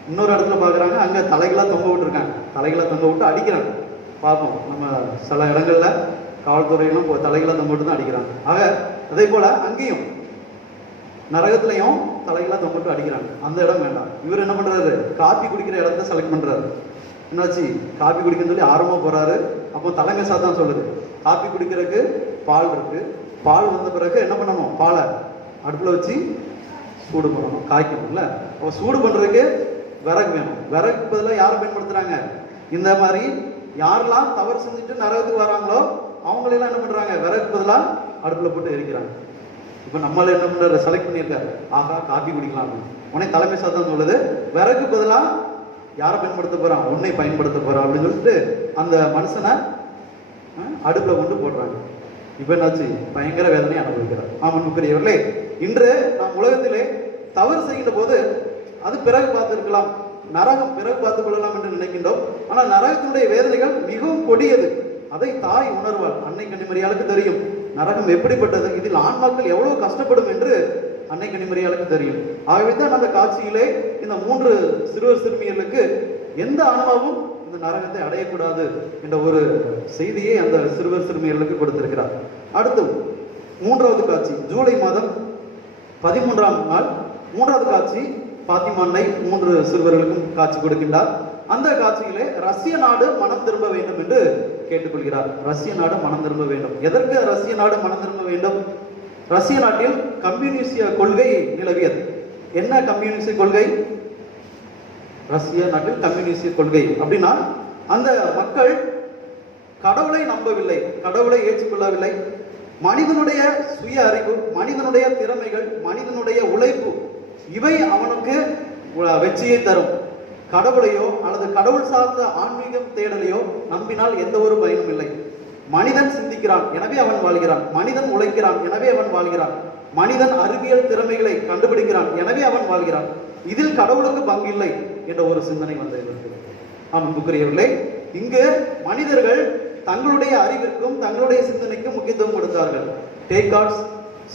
இன்னொரு இடத்துல பாக்குறாங்க, அங்க தலைகளா தொங்க விட்டுருக்காங்க, தலைகளா தொங்க விட்டு அடிக்கிறாங்க. பார்ப்போம், நம்ம சில இடங்கள்ல காவல்துறையிலும் தலைகளா தொங்க விட்டு தான் அடிக்கிறாங்க. ஆக அதே போல அங்கேயும் நரகத்திலையும் தலைகளா தொங்க விட்டு அடிக்கிறாங்க. அந்த இடம் வேண்டாம். இவர் என்ன பண்றாரு, காப்பி குடிக்கிற இடத்த செலக்ட் பண்றாரு. என்னாச்சு, காப்பி குடிக்கன்னு சொல்லி ஆர்வமா போறாரு. அப்போ தலைமை சாத்தான் சொல்லுது, காப்பி குடிக்கிறதுக்கு பால் இருக்கு, பால் வந்த பிறகு என்ன பண்ணணும், பாலை அடுப்புல வச்சு சூடு பண்ணணும், காய்க்கணும்ல. அப்போ சூடு பண்றதுக்கு விறகு வேணும். விறகு பதிலாக யாரை பயன்படுத்துறாங்க, இந்த மாதிரி யாரெல்லாம் தவறு செஞ்சுட்டு நரகத்துக்கு வராங்களோ அவங்களெல்லாம் என்ன பண்றாங்க, விறகு பதிலாக அடுப்புல போட்டு எரிக்கிறாங்க. இப்போ நம்மள என்ன பண்ற, செலக்ட் பண்ணியிருக்காரு, ஆகா காப்பி குடிக்கலாம். உடனே தலைமை சாத்தான் சொல்லுது, விறகு பதிலாக யாரை பயன்படுத்த போறான், உன்னை பயன்படுத்த போறான் அப்படின்னு சொல்லிட்டு அந்த மனுஷனை அடுப்புல கொண்டு போடுறாங்க. இப்ப என்னாச்சு, பயங்கர வேதனை அனுபவிக்கிறார். அன்புக்குரியவர்களே, இன்று நாம் உலகத்திலே தவறு செய்கின்ற போது அது பிறகு பார்த்திருக்கலாம், நரகம் பிறகு பார்த்துக் கொள்ளலாம் என்று நினைக்கின்றோம். ஆனால் நரகத்தினுடைய வேதனைகள் மிகவும் கொடியது. அதை தாய் உணர்வாள். அன்னை கன்னிமரியாளுக்கு தெரியும் நரகம் எப்படிப்பட்டது, இதில் ஆன்மாக்கள் எவ்வளவு கஷ்டப்படும் என்று அன்னை கன்னிமரியாளுக்கு தெரியும். ஆகவே தான் அந்த காட்சியிலே இந்த 3 சிறுவர் சிறுமியர்களுக்கு எந்த ஆன்மாவும் இந்த நரகத்தை அடையக்கூடாது என்ற ஒரு செய்தியை அந்த சிறுவர் சிறுமியர்களுக்கு கொடுத்திருக்கிறார். அடுத்து 3வது காட்சி, ஜூலை மாதம் 13ஆம் நாள் 3வது காட்சி, பாத்திமா அன்னை 3 சிறுவர்களுக்கும் காட்சி கொடுக்கின்றார். அந்த காட்சியிலே ரஷ்ய நாடு மனம் திரும்ப வேண்டும் என்று கேட்டுக்கொள்கிறார். ரஷ்ய நாடு மனம் திரும்ப வேண்டும். எதற்கு ரஷ்ய நாடு மனம் திரும்ப வேண்டும்? ரஷ்ய நாட்டில் கம்யூனிஸ்ட் கொள்கை நிலவியது. என்ன கம்யூனிஸ்ட் கொள்கை? ரஷ்ய நாட்டில் கம்யூனிஸ்ட் கொள்கை அப்படின்னா அந்த மக்கள் கடவுளை நம்பவில்லை, கடவுளை ஏற்றுக்கொள்ளவில்லை. மனிதனுடைய சுய அறிவு, மனிதனுடைய திறமைகள், மனிதனுடைய உழைப்பு, இவை அவனுக்கு வெற்றியை தரும். கடவுளையோ அல்லது கடவுள் சார்ந்த ஆன்மீகம் தேடலையோ நம்பினால் எந்த ஒரு பயனும் இல்லை. மனிதன் சிந்திக்கிறான், எனவே அவன் வாழ்கிறான். மனிதன் உழைக்கிறான், எனவே அவன் வாழ்கிறான். மனிதன் அறிவியல் திறமைகளை கண்டுபிடிக்கிறான், எனவே அவன் வாழ்கிறான். இதில் கடவுளுக்கு பங்கு இல்லை என்ற ஒரு சிந்தனை வந்திருக்கிறது. அன்புக்குரியவர்களே, இங்கு மனிதர்கள் தங்களுடைய அறிவிற்கும் தங்களுடைய சிந்தனைக்கும் முக்கியத்துவம் கொடுத்தார்கள். டேக்கார்ட்ஸ்,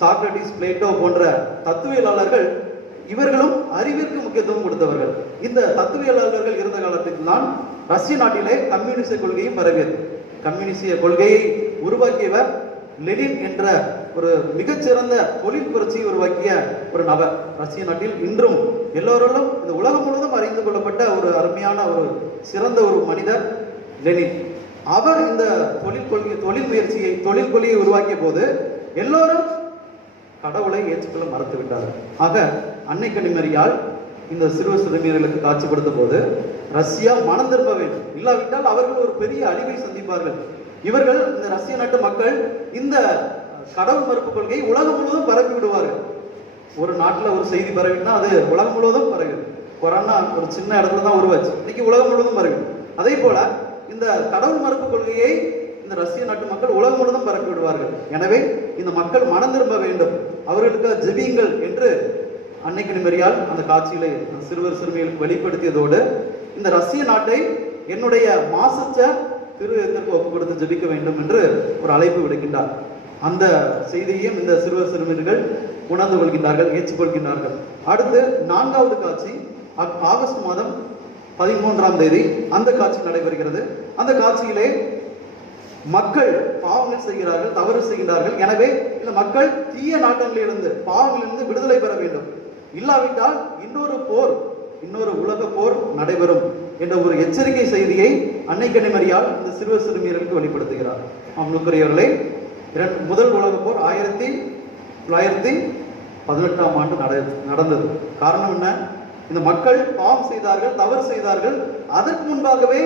சாக்ரட்டிஸ், பிளேட்டோ போன்ற தத்துவியலாளர்கள் இவர்களும் அறிவிற்கு முக்கியத்துவம் கொடுத்தவர்கள். இந்த தத்துவியலாளர்கள் இருந்த காலத்தில் தான் ரஷ்ய நாட்டிலே கம்யூனிஸ்ட் கொள்கையும் பரவியது. கம்யூனிஸ்ட் கொள்கையை உருவாக்கியவர் லெனின் என்ற ஒரு மிகச்சிறந்த தொழில் புரட்சியை உருவாக்கிய ஒரு நபர். ரஷ்ய நாட்டில் இன்றும் எல்லோராலும் இந்த உலகம் முழுவதும் அறிந்து கொள்ளப்பட்ட ஒரு அருமையான ஒரு சிறந்த ஒரு மனிதர் லெனின். அவர் இந்த தொழில் கொள்கையை உருவாக்கிய போது எல்லோரும் கடவுளை ஏற்றுக்கொள்ள மறுத்து விட்டார்கள். ஆக அன்னை கன்னிமரியால் இந்த சிறுவர் சிறுமியர்களுக்கு காட்சிப்படுத்தும் போது ரஷ்யா மனம் திரும்ப வேண்டும், இல்லாவிட்டால் அவர்கள் ஒரு பெரிய அழிவை சந்திப்பார்கள். இவர்கள் இந்த ரஷ்ய நாட்டு மக்கள் இந்த கடவுள் மறுப்பு கொள்கையை உலகம் முழுவதும் பரப்பி விடுவார்கள். ஒரு நாட்டில் ஒரு செய்தி பரவினா அது உலகம் முழுவதும் பரவுது. கொரோனா ஒரு சின்ன இடத்துல தான் உருவாச்சு, இன்னைக்கு உலகம் முழுவதும் பரவுது. அதே போல இந்த கடவுள் மறுப்பு கொள்கையை இந்த ரஷ்ய நாட்டு மக்கள் உலகம் முழுவதும் பரப்பி விடுவார்கள். எனவே இந்த மக்கள் மனம் திரும்ப வேண்டும், அவர்களுக்கு ஜெபியுங்கள் என்று அன்னை கன்னிமரியால் அந்த காட்சிகளை சிறுவர் சிறுமிகளுக்கு வெளிப்படுத்தியதோடு இந்த ரஷ்ய நாட்டை என்னுடைய மாசற்ற திரு இதற்கு ஒப்பு கொடுத்து ஜெபிக்க வேண்டும் என்று ஒரு அழைப்பு விடுக்கின்றார். அந்த செய்தியையும் இந்த சிறுவர் சிறுமியர்கள் உணர்ந்து கொள்கின்றார்கள், ஏற்றுக்கொள்கின்றார்கள். அடுத்து 4வது காட்சி ஆகஸ்ட் மாதம் 13ஆம் தேதி அந்த காட்சி நடைபெறுகிறது. அந்த காட்சியிலே மக்கள் பாவங்கள் செய்கிறார்கள், தவறு செய்கிறார்கள். எனவே இந்த மக்கள் தீய நாட்டங்களிலிருந்து பாவங்களிலிருந்து விடுதலை பெற வேண்டும், இல்லாவிட்டால் இன்னொரு உலக போர் நடைபெறும் என்ற ஒரு எச்சரிக்கை செய்தியை அன்னை கன்னிமரியால் இந்த சிறுவர் சிறுமியர்களுக்கு வெளிப்படுத்துகிறார். அன்புக்குரியவர்களே, முதல் உலக போர் 1918ஆம் ஆண்டு நடந்தது. காரணம் என்ன? இந்த மக்கள் பாவம் செய்தார்கள், தவறு செய்தார்கள். அதற்கு முன்பாகவே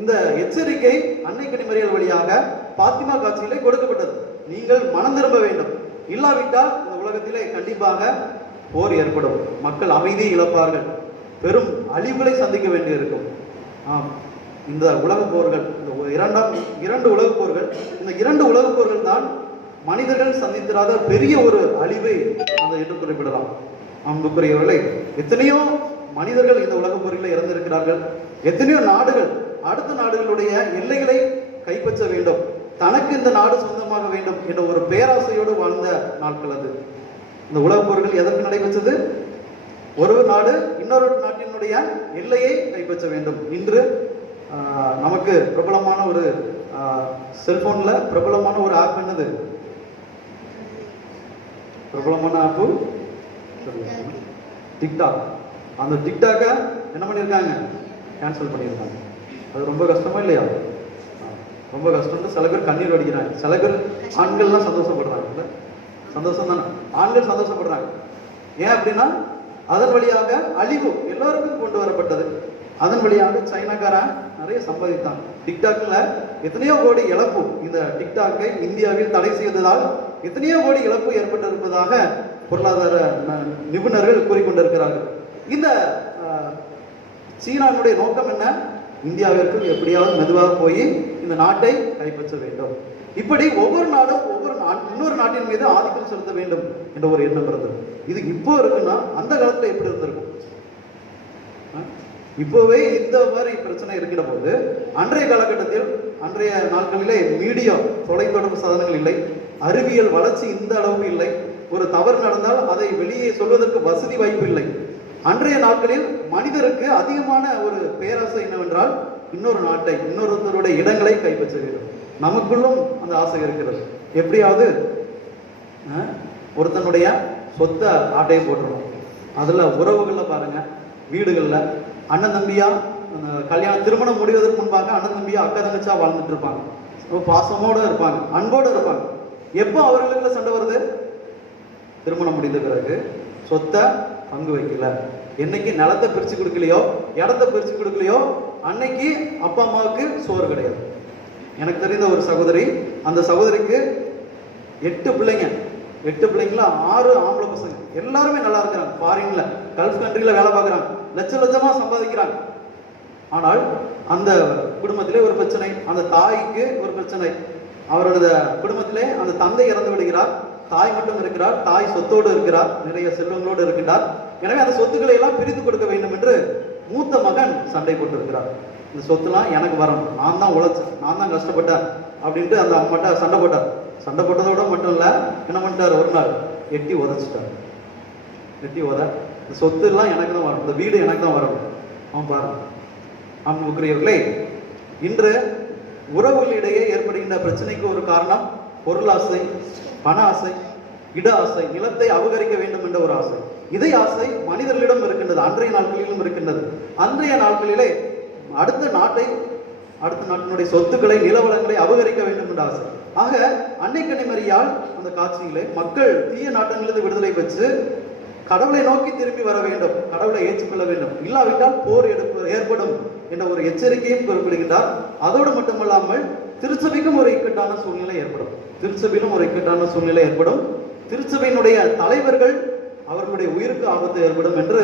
இந்த எச்சரிக்கை அன்னை கன்னிமரியால் வழியாக பாத்திமா காட்சியிலே கொடுக்கப்பட்டது. நீங்கள் மனம் திரும்ப வேண்டும், இல்லாவிட்டால் இந்த உலகத்திலே கண்டிப்பாக போர் ஏற்படும், மக்கள் அமைதியை இழப்பார்கள், பெரும் அழிவுகளை சந்திக்க வேண்டியிருக்கும். இந்த உலக போர்கள், இந்த இரண்டு உலக போர்கள், இந்த 2 உலக போர்கள் தான் மனிதர்கள் சந்தித்திராத பெரிய ஒரு அழிவை என்று குறிப்பிடலாம். அன்புக்குரியவர்களே, எத்தனையோ மனிதர்கள் இந்த உலக போர்களில் இறந்திருக்கிறார்கள். எத்தனையோ நாடுகள் அடுத்த நாடுகளுடைய எல்லைகளை கைப்பற்ற வேண்டும், தனக்கு இந்த நாடு சொந்தமாக வேண்டும் என்ற ஒரு பேராசையோடு வாழ்ந்த நாட்கள் அது. இந்த உலக போர்கள் எதற்கு நடைபெற்றது? ஒரு நாடு இன்னொரு நாட்டினுடைய எல்லையை கைப்பற்ற வேண்டும். இன்று நமக்கு பிரபலமான ஒரு செல்போன்ல பிரபலமான ஒரு ஆப் என்னது? பிரபலமான ஆப்பு டிக்டாக். அந்த டிக்டாக்கை என்ன பண்ணியிருக்காங்க? கேன்சல் பண்ணியிருக்காங்க. அது ரொம்ப கஷ்டமா இல்லையா? ரொம்ப கஷ்டம்னு சில பேர் கண்ணீர் வடிக்கிறாங்க, சில பேர் ஆண்கள்லாம் சந்தோஷப்படுறாங்க. சந்தோஷம் தானே, ஆண்கள் சந்தோஷப்படுறாங்க. ஏன் அப்படின்னா அதன் வழியாக அழிவு எல்லோருக்கும் கொண்டு வரப்பட்டது. அதன் வழியாக சைனாக்காரன் நிறைய சம்பாதித்தான். டிக்டாக்ல எத்தனையோ கோடி இழப்பு, இந்த டிக்டாக்கை இந்தியாவில் தடை செய்ததால் எத்தனையோ கோடி இழப்பு ஏற்பட்டிருப்பதாக பொருளாதார நிபுணர்கள் கூறிக்கொண்டிருக்கிறார்கள். இந்த சீனாவுடைய நோக்கம் என்ன? இந்தியாவிற்கு எப்படியாவது மெதுவாக போய் இந்த நாட்டை கைப்பற்ற வேண்டும். இப்படி ஒவ்வொரு நாடும் இன்னொரு நாட்டின் மீது ஆதிக்கம் செலுத்த வேண்டும் என்ற ஒரு எண்ணம் இருந்தது. இது இப்போ இருக்குன்னா அந்த காலத்துல எப்படி இருந்திருக்கும்? இப்போவே இந்த மாதிரி பிரச்சனை இருக்கிற போது அன்றைய காலகட்டத்தில், அன்றைய நாட்களிலே மீடியா, தொலைத்தொடர்பு சாதனங்கள் இல்லை, அறிவியல் வளர்ச்சி இந்த அளவுக்கு இல்லை. ஒரு தவறு நடந்தால் அதை வெளியே சொல்வதற்கு வசதி வாய்ப்பு இல்லை. அன்றைய நாட்களில் மனிதருக்கு அதிகமான ஒரு பேராசை என்னவென்றால் இன்னொரு நாட்டை, இன்னொருத்தருடைய இடங்களை கைப்பற்ற வேண்டும். நமக்குள்ளும் அந்த ஆசை இருக்கிறது. எப்படியாவது ஒருத்தனுடைய சொத்தை ஆட்டையை போட்டுருணும். அதுல உறவுகள்ல பாருங்க, வீடுகள்ல அண்ணன் தம்பியா கல்யாணம் திருமணம் முடிவதற்கு முன்பாக அண்ணன் தம்பியா அக்கா தங்கச்சா வாழ்ந்துட்டு இருப்பாங்க, பாசமோட இருப்பாங்க, அன்போடு இருப்பாங்க. எப்போ அவர்களுக்குள்ள சண்டை வருது? திருமணம் முடிந்த பிறகு சொத்தை பங்கு வைக்கல, என்னைக்கு நிலத்தை பிரிச்சு கொடுக்கலையோ, இடத்தை பிரிச்சு கொடுக்கலையோ, அன்னைக்கு அப்பா அம்மாவுக்கு சோறு கிடையாது. எனக்கு தெரிந்த ஒரு சகோதரி, அந்த சகோதரிக்கு 8 பிள்ளைங்க, 8 பிள்ளைங்கள 6 ஆம்பளை பசங்க, எல்லாருமே நல்லா இருக்கிறாங்க. ஃபாரின்ல, கல்ஃப் கண்ட்ரில வேலை பார்க்குறாங்க, லட்சமா சம்பாதிக்கிறாங்க. ஆனால் அந்த குடும்பத்திலே ஒரு பிரச்சனை, அந்த தாய்க்கு ஒரு பிரச்சனை. அவரோட குடும்பத்திலே அந்த தந்தை இறந்து விடுகிறார், தாய் மட்டும் இருக்கிறார். தாய் சொத்தோடு இருக்கிறார், நிறைய செல்வங்களோடு இருக்கிறார். எனவே அந்த சொத்துக்களை எல்லாம் பிரித்து கொடுக்க வேண்டும் என்று மூத்த மகன் சண்டை போட்டு இருக்கிறார். இந்த சொத்துலாம் எனக்கு வரணும், நான் தான் உழைச்சேன், நான் தான் கஷ்டப்பட்டேன் அப்படின்ட்டு அந்த அம்மாட்ட சண்டை போட்டார். சண்டை போட்டதோட மட்டும் இல்ல, என்ன பண்ணிட்டார்? ஒரு நாள் எட்டி உதச்சிட்டார். எட்டி உத, இந்த சொத்து எல்லாம் எனக்கு தான் வரணும், இந்த வீடு எனக்கு தான் வரணும். அவன் பாருங்க. அன்புக்குரியவர்களே, இன்று உறவுகளிடையே ஏற்படுகின்ற பிரச்சனைக்கு ஒரு காரணம் பொருளாசை, பண ஆசை, இட ஆசை, நிலத்தை அபகரிக்க வேண்டும் என்ற ஒரு ஆசை. இதே ஆசை மனிதர்களிடம் இருக்கின்றது, அன்றைய நாட்களிலும் இருக்கின்றது. அன்றைய நாட்களிலே அடுத்த நாட்டினுடைய சொத்துக்களை, நிலவளங்களை அபகரிக்க வேண்டும் என்ற ஆசை. ஆக அன்னை கன்னிமரியால் அந்த காட்சியிலே மக்கள் தீய நாட்டங்களிலிருந்து விடுதலை பெற்று கடவுளை நோக்கி திரும்பி வர வேண்டும், கடவுளை ஏற்றுக்கொள்ள வேண்டும், இல்லாவிட்டால் போர் ஏற்படும் என்ற ஒரு எச்சரிக்கையும் குறிப்பிடுகின்றார். அதோடு மட்டுமல்லாமல் திருச்சபைக்கும் ஒரு இக்கட்டான சூழ்நிலை ஏற்படும், திருச்சபையிலும் ஒரு இக்கட்டான சூழ்நிலை ஏற்படும். திருச்சபையினுடைய தலைவர்கள் அவர்களுடைய உயிருக்கு ஆபத்து ஏற்படும் என்று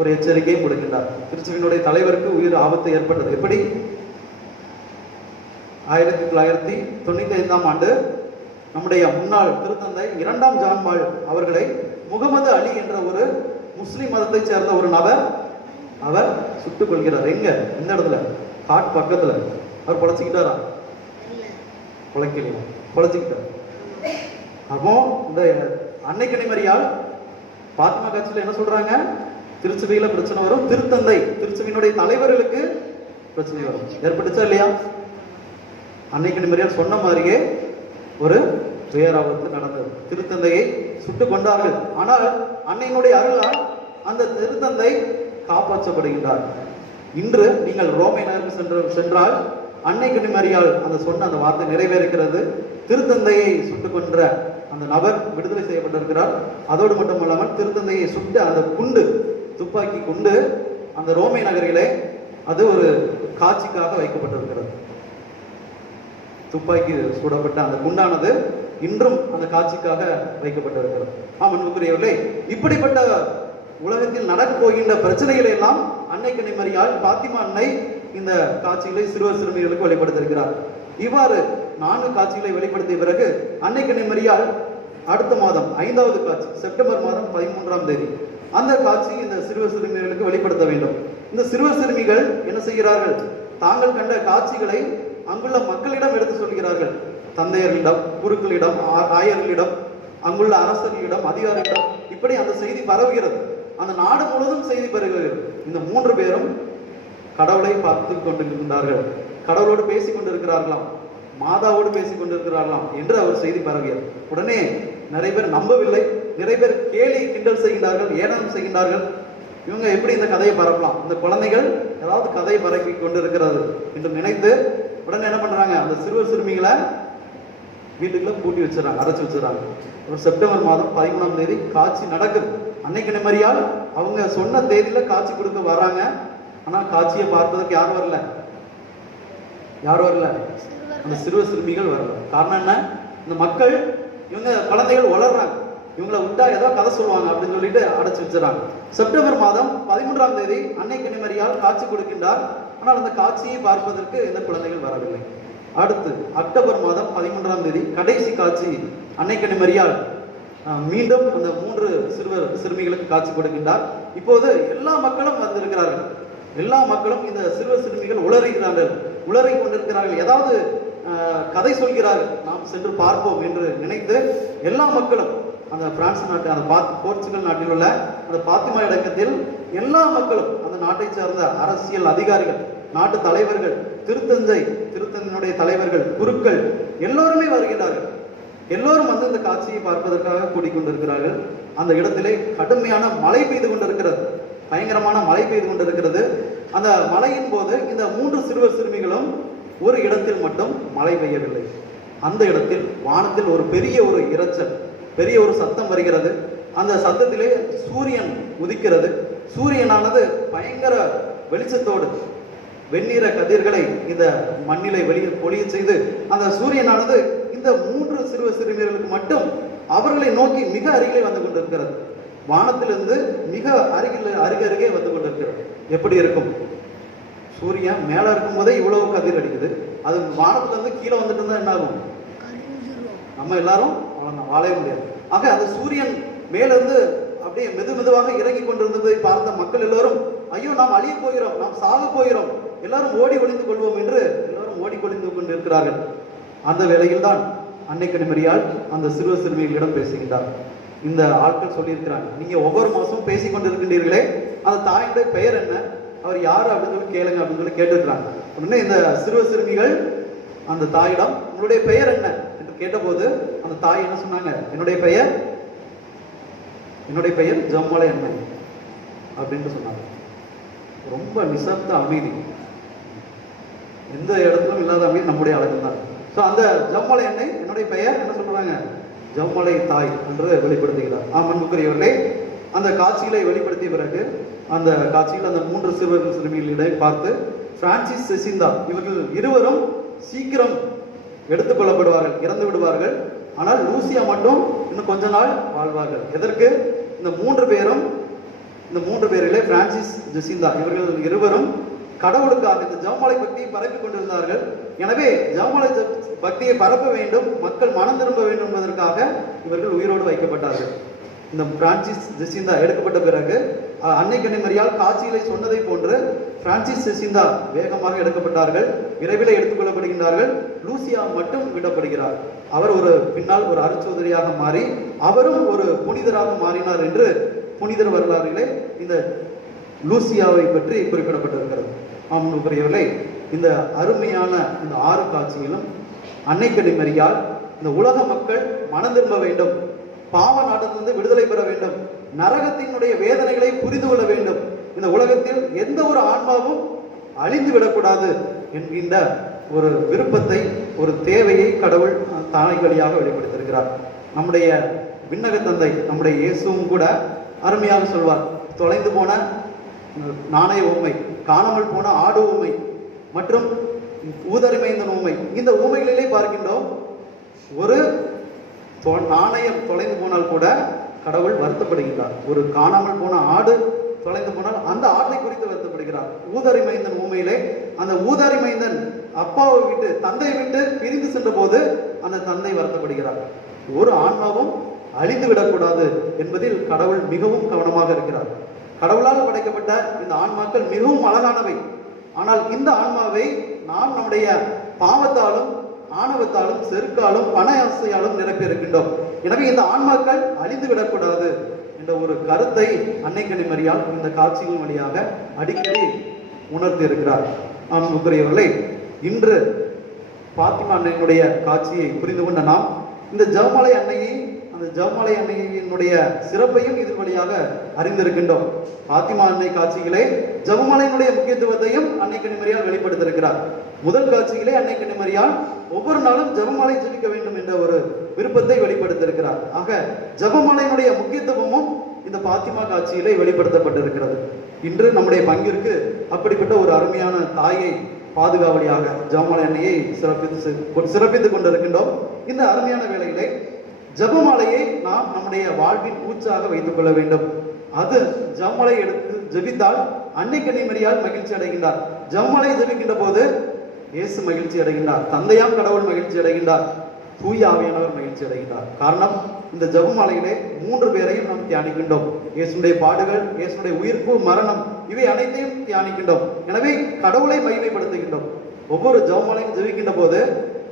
ஒரு எச்சரிக்கையும் கொடுக்கின்றார். திருச்சபையினுடைய தலைவருக்கு உயிர் ஆபத்து ஏற்பட்டது எப்படி? 1995ஆம் ஆண்டு நம்முடைய முன்னாள் திருத்தந்தை 2ஆம் ஜான் பால் அவர்களை முகமது அலி என்ற ஒரு முஸ்லிம் மதத்தை சேர்ந்த ஒரு நபர் அவர் சுட்டுக் கொள்கிறார். எங்க? இந்த இடத்துல, காட் பக்கத்துல. அவர் பொழைச்சிக்கிட்டாரா? பொழைக்கலையா? பொழைச்சிக்கிட்டார். அப்போ இந்த அன்னை கன்னிமரியால் பாத்திமா காட்சியில என்ன சொல்றாங்க? திருச்சபையில பிரச்சனை வரும், திருத்தந்தை திருச்சபையினுடைய தலைவர்களுக்கு பிரச்சனை வரும். ஏற்பட்டுச்சா இல்லையா? அன்னை கன்னிமரியால் சொன்ன மாதிரியே ஒரு பேராபத்து நடந்தது. திருத்தந்தையை சுட்டு கொண்டார்கள். ஆனால் அன்னையினுடைய அருளால் அந்த திருத்தந்தை காப்பாற்றப்படுகின்றார். இன்று நீங்கள் ரோமை நகருக்கு சென்றால் அன்னை கன்னிமரியால் அந்த சொன்ன அந்த வார்த்தை நிறைவேறுகிறது. திருத்தந்தையை சுட்டு கொன்ற அந்த நபர் விடுதலை செய்யப்பட்டிருக்கிறார். அதோடு மட்டுமல்லாமல் திருத்தந்தையை சுட்ட அந்த குண்டு, துப்பாக்கி குண்டு அந்த ரோமை நகரிலே அது ஒரு காட்சிக்காக வைக்கப்பட்டிருக்கிறது. துப்பாக்கி சூடப்பட்ட அந்த குண்டானது இன்றும் அந்த காட்சிக்காக வைக்கப்பட்டிருக்கிறது. அன்புக்குரியவர்களே, இப்படிப்பட்ட உலகத்தில் நடக்க போகின்ற பிரச்சனைகளை எல்லாம் அன்னை கன்னிமரியால் பாத்திமா அன்னை இந்த காட்சிகளை சிறுவர் சிறுமிகளுக்கு வெளிப்படுத்தியிருக்கிறார். இவ்வாறு 4 காட்சிகளை வெளிப்படுத்திய பிறகு அன்னை கன்னிமரியால் அடுத்த மாதம் 5வது காட்சி, செப்டம்பர் மாதம் 13ஆம் தேதி அந்த காட்சி இந்த சிறுவர் சிறுமிகளுக்கு வெளிப்படுத்த வேண்டும். இந்த சிறுவர் சிறுமிகள் என்ன செய்கிறார்கள்? தாங்கள் கண்ட காட்சிகளை அங்குள்ள மக்களிடம் எடுத்து சொல்கிறார்கள். தந்தையர்களிடம், குருக்களிடம், ஆயர்களிடம், அங்குள்ள அரசர்களிடம், அதிகாரிகளிடம். இப்படி அந்த செய்தி பரவுகிறது. அந்த நாடு முழுவதும் செய்தி பரவுகிறது. இந்த 3 பேரும் கடவுளை பார்த்து கொண்டிருக்கின்றார்கள், கடவுளோடு பேசிக் கொண்டிருக்கிறார்களாம், மாதாவோடு பேசிக் கொண்டிருக்கிறார்களாம் என்று அவர் செய்தி பரவியது. உடனே நிறைய பேர் நம்பவில்லை, நிறைய பேர் கேலி கிண்டல் செய்கின்றார்கள், ஏளனம் செய்கின்றார்கள். இவங்க எப்படி இந்த கதையை பரப்பலாம், இந்த குழந்தைகள் ஏதாவது கதையை பரப்பி கொண்டிருக்கிறது என்று நினைத்து உடனே என்ன பண்றாங்க? அந்த சிறுவர் சிறுமிகளை வீட்டுக்குள்ள பூட்டி வச்சிடறாங்க, அடைச்சு வச்சிடறாங்க. ஒரு செப்டம்பர் மாதம் 13ஆம் தேதி காட்சி நடக்குது. அன்னை கன்னிமரியால் அவங்க சொன்ன தேதியில காட்சி கொடுக்க வராங்க. ஆனா காட்சியை பார்ப்பதற்கு யார் வரல? அந்த சிறுவர் சிறுமிகள் வரல. காரணம் என்ன? இந்த மக்கள், இவங்க குழந்தைகள் வளர்றாங்க, இவங்களை விட்டா ஏதோ கதை சொல்லுவாங்க அப்படின்னு சொல்லிட்டு அடைச்சு வச்சிடறாங்க. செப்டம்பர் மாதம் 13ஆம் தேதி அன்னை கன்னிமரியால் காட்சி கொடுக்கின்றார். ஆனால் அந்த காட்சியை பார்ப்பதற்கு இந்த குழந்தைகள் வரவில்லை. அடுத்து அக்டோபர் மாதம் 13ஆம் தேதி கடைசி காட்சி, அன்னை கன்னிமரியால் மீண்டும் அந்த 3 சிறுவர் சிறுமிகளுக்கு காட்சி கொடுக்கின்றார். இப்போது எல்லா மக்களும் வந்திருக்கிறார்கள். எல்லா மக்களும் இந்த சிறுவர் சிறுமிகள் உளறி கொண்டிருக்கிறார்கள், ஏதாவது கதை சொல்கிறார்கள், நாம் சென்று பார்ப்போம் என்று நினைத்து எல்லா மக்களும் அந்த பிரான்ஸ் நாட்டு, அந்த போர்ச்சுகல் நாட்டில் உள்ள அந்த பாத்திமா இடக்கத்தில் எல்லா மக்களும், அந்த நாட்டை சார்ந்த அரசியல் அதிகாரிகள், நாட்டு தலைவர்கள், திருத்தந்தையினுடைய தலைவர்கள், குருக்கள் எல்லோருமே வருகிறார்கள். எல்லோரும் வந்து இந்த காட்சியை பார்ப்பதற்காக கூடிக்கொண்டிருக்கிறார்கள். அந்த இடத்திலே கடுமையான மழை பெய்து கொண்டிருக்கிறது, பயங்கரமான மழை பெய்து கொண்டிருக்கிறது. அந்த மழையின் போது இந்த 3 சிறுவர் சிறுமிகளும் ஒரு இடத்தில் மட்டும் மழை பெய்யவில்லை. அந்த இடத்தில் வானத்தில் ஒரு பெரிய ஒரு இரைச்சல், பெரிய ஒரு சத்தம் வருகிறது. அந்த சத்தத்திலே சூரியன் உதிக்கிறது. சூரியனானது பயங்கர வெளிச்சத்தோடு வெண்ணிற கதிர்களை இந்த மண்ணிலை பொழிய செய்து அந்த சூரியனானது இந்த 3 சிறுவர் சிறுமியர்களுக்கு மட்டும் அவர்களை நோக்கி மிக அருகிலே வந்து கொண்டிருக்கிறது. வானத்திலிருந்து மிக அருகே வந்து கொண்டிருக்கிறது. எப்படி இருக்கும்? சூரியன் மேல இருக்கும் போதே இவ்வளவு கதிர் அடிக்குது, அது வானத்துல இருந்து கீழே வந்துட்டு இருந்தா என்ன ஆகும்? நம்ம எல்லாரும் வாழவே முடியாது. ஆக அந்த சூரியன் மேலிருந்து அப்படியே மெதுவாக இறங்கி கொண்டிருந்ததை பார்த்த மக்கள் எல்லோரும், ஐயோ நாம் அழிய போகிறோம், நாம் சாக போகிறோம், எல்லாரும் ஓடி ஒளிந்து கொள்வோம் என்று எல்லாரும் ஓடி ஒளிந்து கொண்டிருக்கிறார்கள். அந்த வேளையில் தான் அன்னை கன்னிமரியால் அந்த சிறுவர் சிறுமிகளிடம் பேசுகின்றார். இந்த ஆட்கள் சொல்லியிருக்கிறாங்க, நீங்க ஒவ்வொரு மாசமும் பேசிக் கொண்டிருக்கின்றீர்களே, அந்த தாயினுடைய பெயர் என்ன, அவர் யாரு அப்படின்னு சொல்லி கேளுங்க அப்படின்னு சொல்லி கேட்டுக்கிறாங்க. உடனே இந்த சிறுவர் சிறுமிகள் அந்த தாயிடம் உங்களுடைய பெயர் என்ன என்று கேட்டபோது அந்த தாய் என்ன சொன்னாங்க? என்னுடைய பெயர் ஜம்மலை அன்னை அப்படின்னு சொன்னாங்க. ரொம்ப நிசப்த அமைதி, எந்த இடத்திலும் இல்லாத அமைதி நம்முடைய அழகு தான். ஸோ அந்த ஜம்மலை அன்னை என்னுடைய பெயர் என்ன சொல்றாங்க? ஜம்மலை தாய் என்று வெளிப்படுத்துகிறார். அன்புக்குரியவர்களே, அந்த காட்சிகளை வெளிப்படுத்திய பிறகு அந்த காட்சியில் அந்த 3 சிறுவர்கள் சிறுமிகளிடையே பார்த்து பிரான்சிஸ் ஜெசிந்தா இவர்கள் இருவரும் சீக்கிரம் எடுத்துக்கொள்ளப்படுவார்கள், இறந்து விடுவார்கள். ஆனால் லூசியா மட்டும் இன்னும் கொஞ்ச நாள் வாழ்வார்கள். எதற்கு? இந்த 3 பேரிலே பிரான்சிஸ் ஜெசிந்தா இவர்கள் இருவரும் கடவுளுக்காக இந்த ஜெபமாலை பக்தியை பரப்பிக் கொண்டிருந்தார்கள். எனவே ஜெபமாலை பக்தியை பரப்ப வேண்டும், மக்கள் மனம் திரும்ப வேண்டும் என்பதற்காக இவர்கள் உயிரோடு வைக்கப்பட்டார்கள். இந்த பிரான்சிஸ் ஜெசிந்தா எடுக்கப்பட்ட பிறகு அன்னை கன்னிமரியால் காட்சியிலே சொன்னதை போன்று பிரான்சிஸ் ஜெசிந்தா வேகமாக எடுக்கப்பட்டார்கள், விரைவில் எடுத்துக்கொள்ளப்படுகின்றார்கள். லூசியா மட்டும் விடப்படுகிறார். அவர் பின்னால் ஒரு அருட்சோதரியாக மாறி அவரும் ஒரு புனிதராக மாறினார் என்று புனிதர் வரலாறிலே இந்த லூசியாவை பற்றி குறிப்பிடப்பட்டிருக்கிறது. அன்புக்குரியவர்களே, இந்த அருமையான இந்த 6 காட்சியிலும் அன்னை கன்னிமரியால் இந்த உலக மக்கள் மனம் திரும்ப வேண்டும், பாவ நாட்டத்திலிருந்து விடுதலை பெற வேண்டும், நரகத்தினுடைய வேதனைகளை புரிந்து கொள்ள வேண்டும், இந்த உலகத்தில் எந்த ஒரு ஆன்மாவும் அழிந்து விடக்கூடாது என்கின்ற ஒரு விருப்பத்தை, ஒரு தேவையை கடவுள் தாய் வழியாக வெளிப்படுத்தியிருக்கிறார். நம்முடைய விண்ணக தந்தை, நம்முடைய இயேசுவும் கூட அருமையாக சொல்வார். தொலைந்து போன நாணய ஊமை, காணாமல் போன ஆடு ஊமை மற்றும் ஊதறிமைந்த ஊமை, இந்த ஊமைகளிலே பார்க்கின்றோம். ஒரு நாணயம் தொலைந்து போனால் கூட கடவுள் வருத்தப்படுகிறார். ஒரு காணாமல் போன ஆடு தொலைந்து போனால் அந்த ஆட்டை குறித்து வருத்தப்படுகிறார். ஊதாரி மைந்தன் ஊமையிலே அந்த ஊதாரி மைந்தன் அப்பாவை விட்டு தந்தையை விட்டு பிரிந்து சென்ற போது அந்த தந்தை வருத்தப்படுகிறார். ஒரு ஆன்மாவும் அழிந்து விடக்கூடாது என்பதில் கடவுள் மிகவும் கவனமாக இருக்கிறார். கடவுளால் படைக்கப்பட்ட இந்த ஆன்மாக்கள் மிகவும் அழகானவை. ஆனால் இந்த ஆன்மாவை நாம் நம்முடைய பாவத்தாலும் ஆணவத்தாலும் செருக்காலும் பண ஆசையாலும் நிரப்பி இருக்கின்றோம். எனவே இந்த ஆன்மாக்கள் அழிந்து விடக்கூடாது என்ற ஒரு கருத்தை அன்னை கன்னிமரியால் இந்த காட்சிகள் வழியாக அடிக்கடி உணர்த்தி இருக்கிறார். அன்புக்குரியவர்களே, இன்று பாத்திமா அன்னையினுடைய காட்சியை புரிந்து கொண்ட நாம் இந்த ஜெபமாலை அன்னையை, அந்த ஜெபமாலை அன்னையினுடைய சிறப்பையும் இதன் வழியாக அறிந்திருக்கின்றோம். பாத்திமா அன்னை காட்சிகளே ஜெபமாலையினுடைய முக்கியத்துவத்தையும் அன்னை கன்னிமரியால் வெளிப்படுத்தியிருக்கிறார். முதல் காட்சிகளே அன்னை கன்னிமரியால் ஒவ்வொரு நாளும் ஜெபமாலை ஜெபிக்க வேண்டும் என்ற ஒரு விருப்பத்தை வெளிப்படுத்தியிருக்கிறார். ஆக ஜெபமாலையினுடைய முக்கியத்துவமும் இந்த பாத்திமா காட்சியிலே வெளிப்படுத்தப்பட்டிருக்கிறது. இன்று நம்முடைய பங்கிற்கு அப்படிப்பட்ட ஒரு அருமையான தாயை பாதுகாவலியாக ஜெபமாலை அன்னையை சிறப்பித்துக் கொண்டிருக்கின்றோம். இந்த அருமையான வேளையிலே ஜெபமாலையை நாம் நம்முடைய வாழ்வின் ஊற்றாக வைத்துக் கொள்ள வேண்டும். அது ஜெபமாலை எடுத்து ஜெபித்தால் அன்னை கன்னிமரியால் மகிழ்ச்சி அடைகின்றார். ஜெபமாலை ஜெபிக்கின்ற போது இயேசு மகிழ்ச்சி அடைகின்றார், தந்தையாம் கடவுள் மகிழ்ச்சி அடைகின்றார், தூய ஆவியானவர் மகிழ்ச்சி அடைகின்றார். காரணம், இந்த ஜெபமாலையிலே 3 பேரையும் நாம் தியானிக்கின்றோம். இயேசுடைய பாடுகள், இயேசுடைய உயிர்ப்பு, மரணம், இவை அனைத்தையும் தியானிக்கின்றோம். எனவே கடவுளை மகிமைப்படுத்துகின்றோம். ஒவ்வொரு ஜெபமாலையும் ஜெபிக்கின்ற போது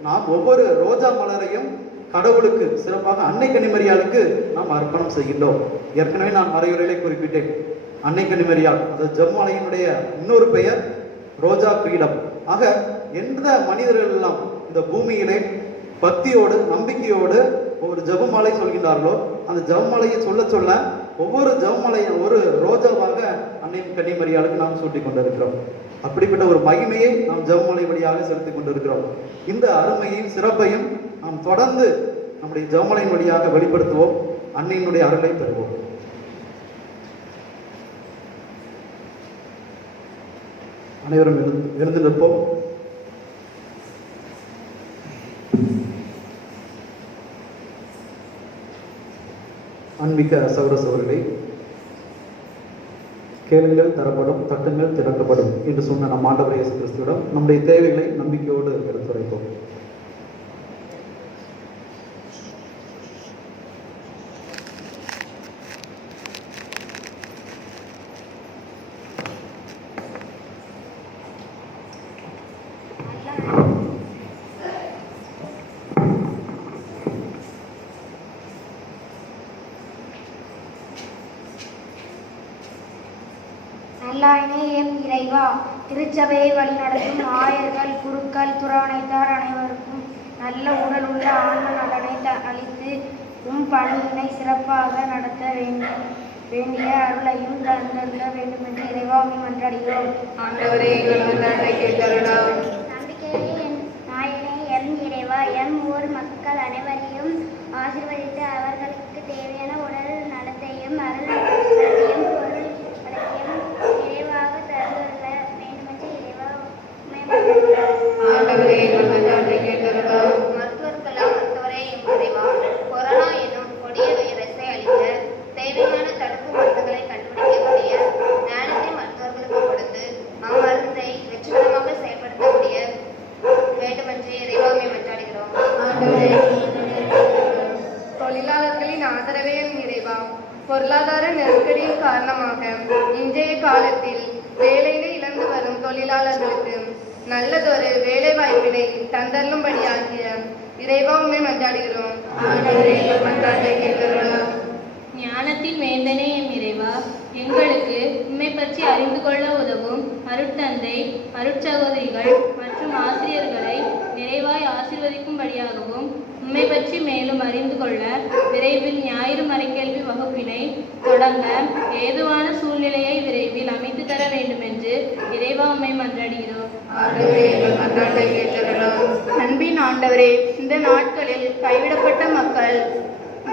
நாம் ஒவ்வொரு ரோஜா மலரையும் கடவுளுக்கு, சிறப்பாக அன்னை கன்னிமரியாளுக்கு நாம் அர்ப்பணம் செய்கின்றோம். ஏற்கனவே நான் மறையுரையிலே குறிப்பிட்டேன், அன்னை கன்னிமரியால் அந்த ஜெபமாலையினுடைய இன்னொரு பெயர் ரோஜா பீடம். ஆக எந்த மனிதர்கள் எல்லாம் இந்த பூமியிலே பக்தியோடு நம்பிக்கையோடு ஒரு ஜெபமாலை சொல்கின்றார்களோ அந்த ஜெபமாலையை சொல்ல சொல்ல ஒவ்வொரு ஜெபமாலையும் ஒரு ரோஜாவாக அன்னை கன்னிமரியாளுக்கு நாம் சூட்டிக் கொண்டிருக்கிறோம். அப்படிப்பட்ட ஒரு மகிமையை நாம் ஜெபமாலை வழியாக செலுத்திக் கொண்டிருக்கிறோம். இந்த அருமையும் சிறப்பையும் நாம் தொடர்ந்து நம்முடைய ஜெபமாலையின் வழியாக வெளிப்படுத்துவோம். அன்னையினுடைய அருளை பெறுவோம். அனைவரும் எழுந்து நிற்போம். அன்பிக்க சகோதர சகோதரிகளே, கேளுங்கள் தரப்படும், தட்டுங்கள் திறக்கப்படும் என்று சொன்ன நம் ஆண்டவர் இயேசு கிறிஸ்துவிடம் நம்முடைய தேவைகளை நம்பிக்கையோடு எடுத்துரைப்போம். நல்லாயினே எம் இறைவா, திருச்சபையை வழிநடத்தும் ஆயர்கள், குருக்கள், துறவணைத்தார் அனைவரும் நல்ல உடல் உள்ள ஆன்ம நலனை அளித்து உம் பணியினை சிறப்பாக நடத்த வேண்டிய அருளையும் தந்தருள வேண்டும் என்று இறைவா உம்மை மன்றாடுகிறோம். ஆண்டவரே எங்கள் மன்றாட்டை கேட்டருளும். நம்பிக்கையே நாயனே எம் இறைவா எம் ஊர் மக்கள் அனைவரையும் ஆசீர்வதித்து அவர்களுக்கு தேவையான உடல் நலத்தையும் அருள் வளத்தையும் பொருள் வளத்தையும் இறைவாக தருள வேண்டுமென்று இறைவா உம்மை மன்றாடுகிறோம். ஆண்டவரே எங்கள் மன்றாட்டை கேட்டருளும். மருத்துவர்களால் மருத்துவரே எம் இறைவா கொரோனா என்னும் கொடிய வைரஸை அளிக்க தேவையான தடுப்பு மருந்துகளை கண்டுபிடிக்கக்கூடிய ஞானத்தை மருத்துவர்களுக்கு கொடுத்து அம்மருந்தை வெற்றிகரமாக செயல்படுத்தக்கூடிய வேண்டுமென்று இறைவாமை மன்றாடுகிறோம். ஆண்டவரே தொழிலாளர்களின் ஆதரவே இறைவா. பொருளாதார நெருக்கடியின் காரணமாக இன்றைய காலத்தில் வேலையினை இழந்து வரும் தொழிலாளர்களுக்கு நல்லதொரு வேலை வாய்ப்பினை தந்தருளும்படியாகிய இறைவா உம்மை மன்றாடுகிறோம். ஆண்டவரே எங்கள் மன்றாட்டை கேட்டருளும். ஞானத்தின் வேந்தனே எம் இறைவா, எங்களுக்கு உம்மை பற்றி அறிந்து கொள்ள உதவும் அருட்தந்தை அருட்சகோதரிகள் மற்றும் ஆசிரியர்களை நிறைவாய் ஆசீர்வதிக்கும்படியாகவும் உம்மை பற்றி மேலும் அறிந்து கொள்ள விரைவில் ஞாயிறு மறைக்கல்வி வகுப்பினை தொடங்க ஏதுவான சூழ்நிலையை விரைவில் அமைத்து தர வேண்டுமென்று இறைவா உம்மை மன்றாடுகிறோம். ஆண்டவரே எங்கள் மன்றாட்டை கேட்டருளும். அன்பின் ஆண்டவரே, இந்த நாட்களில் கைவிடப்பட்ட மக்கள்,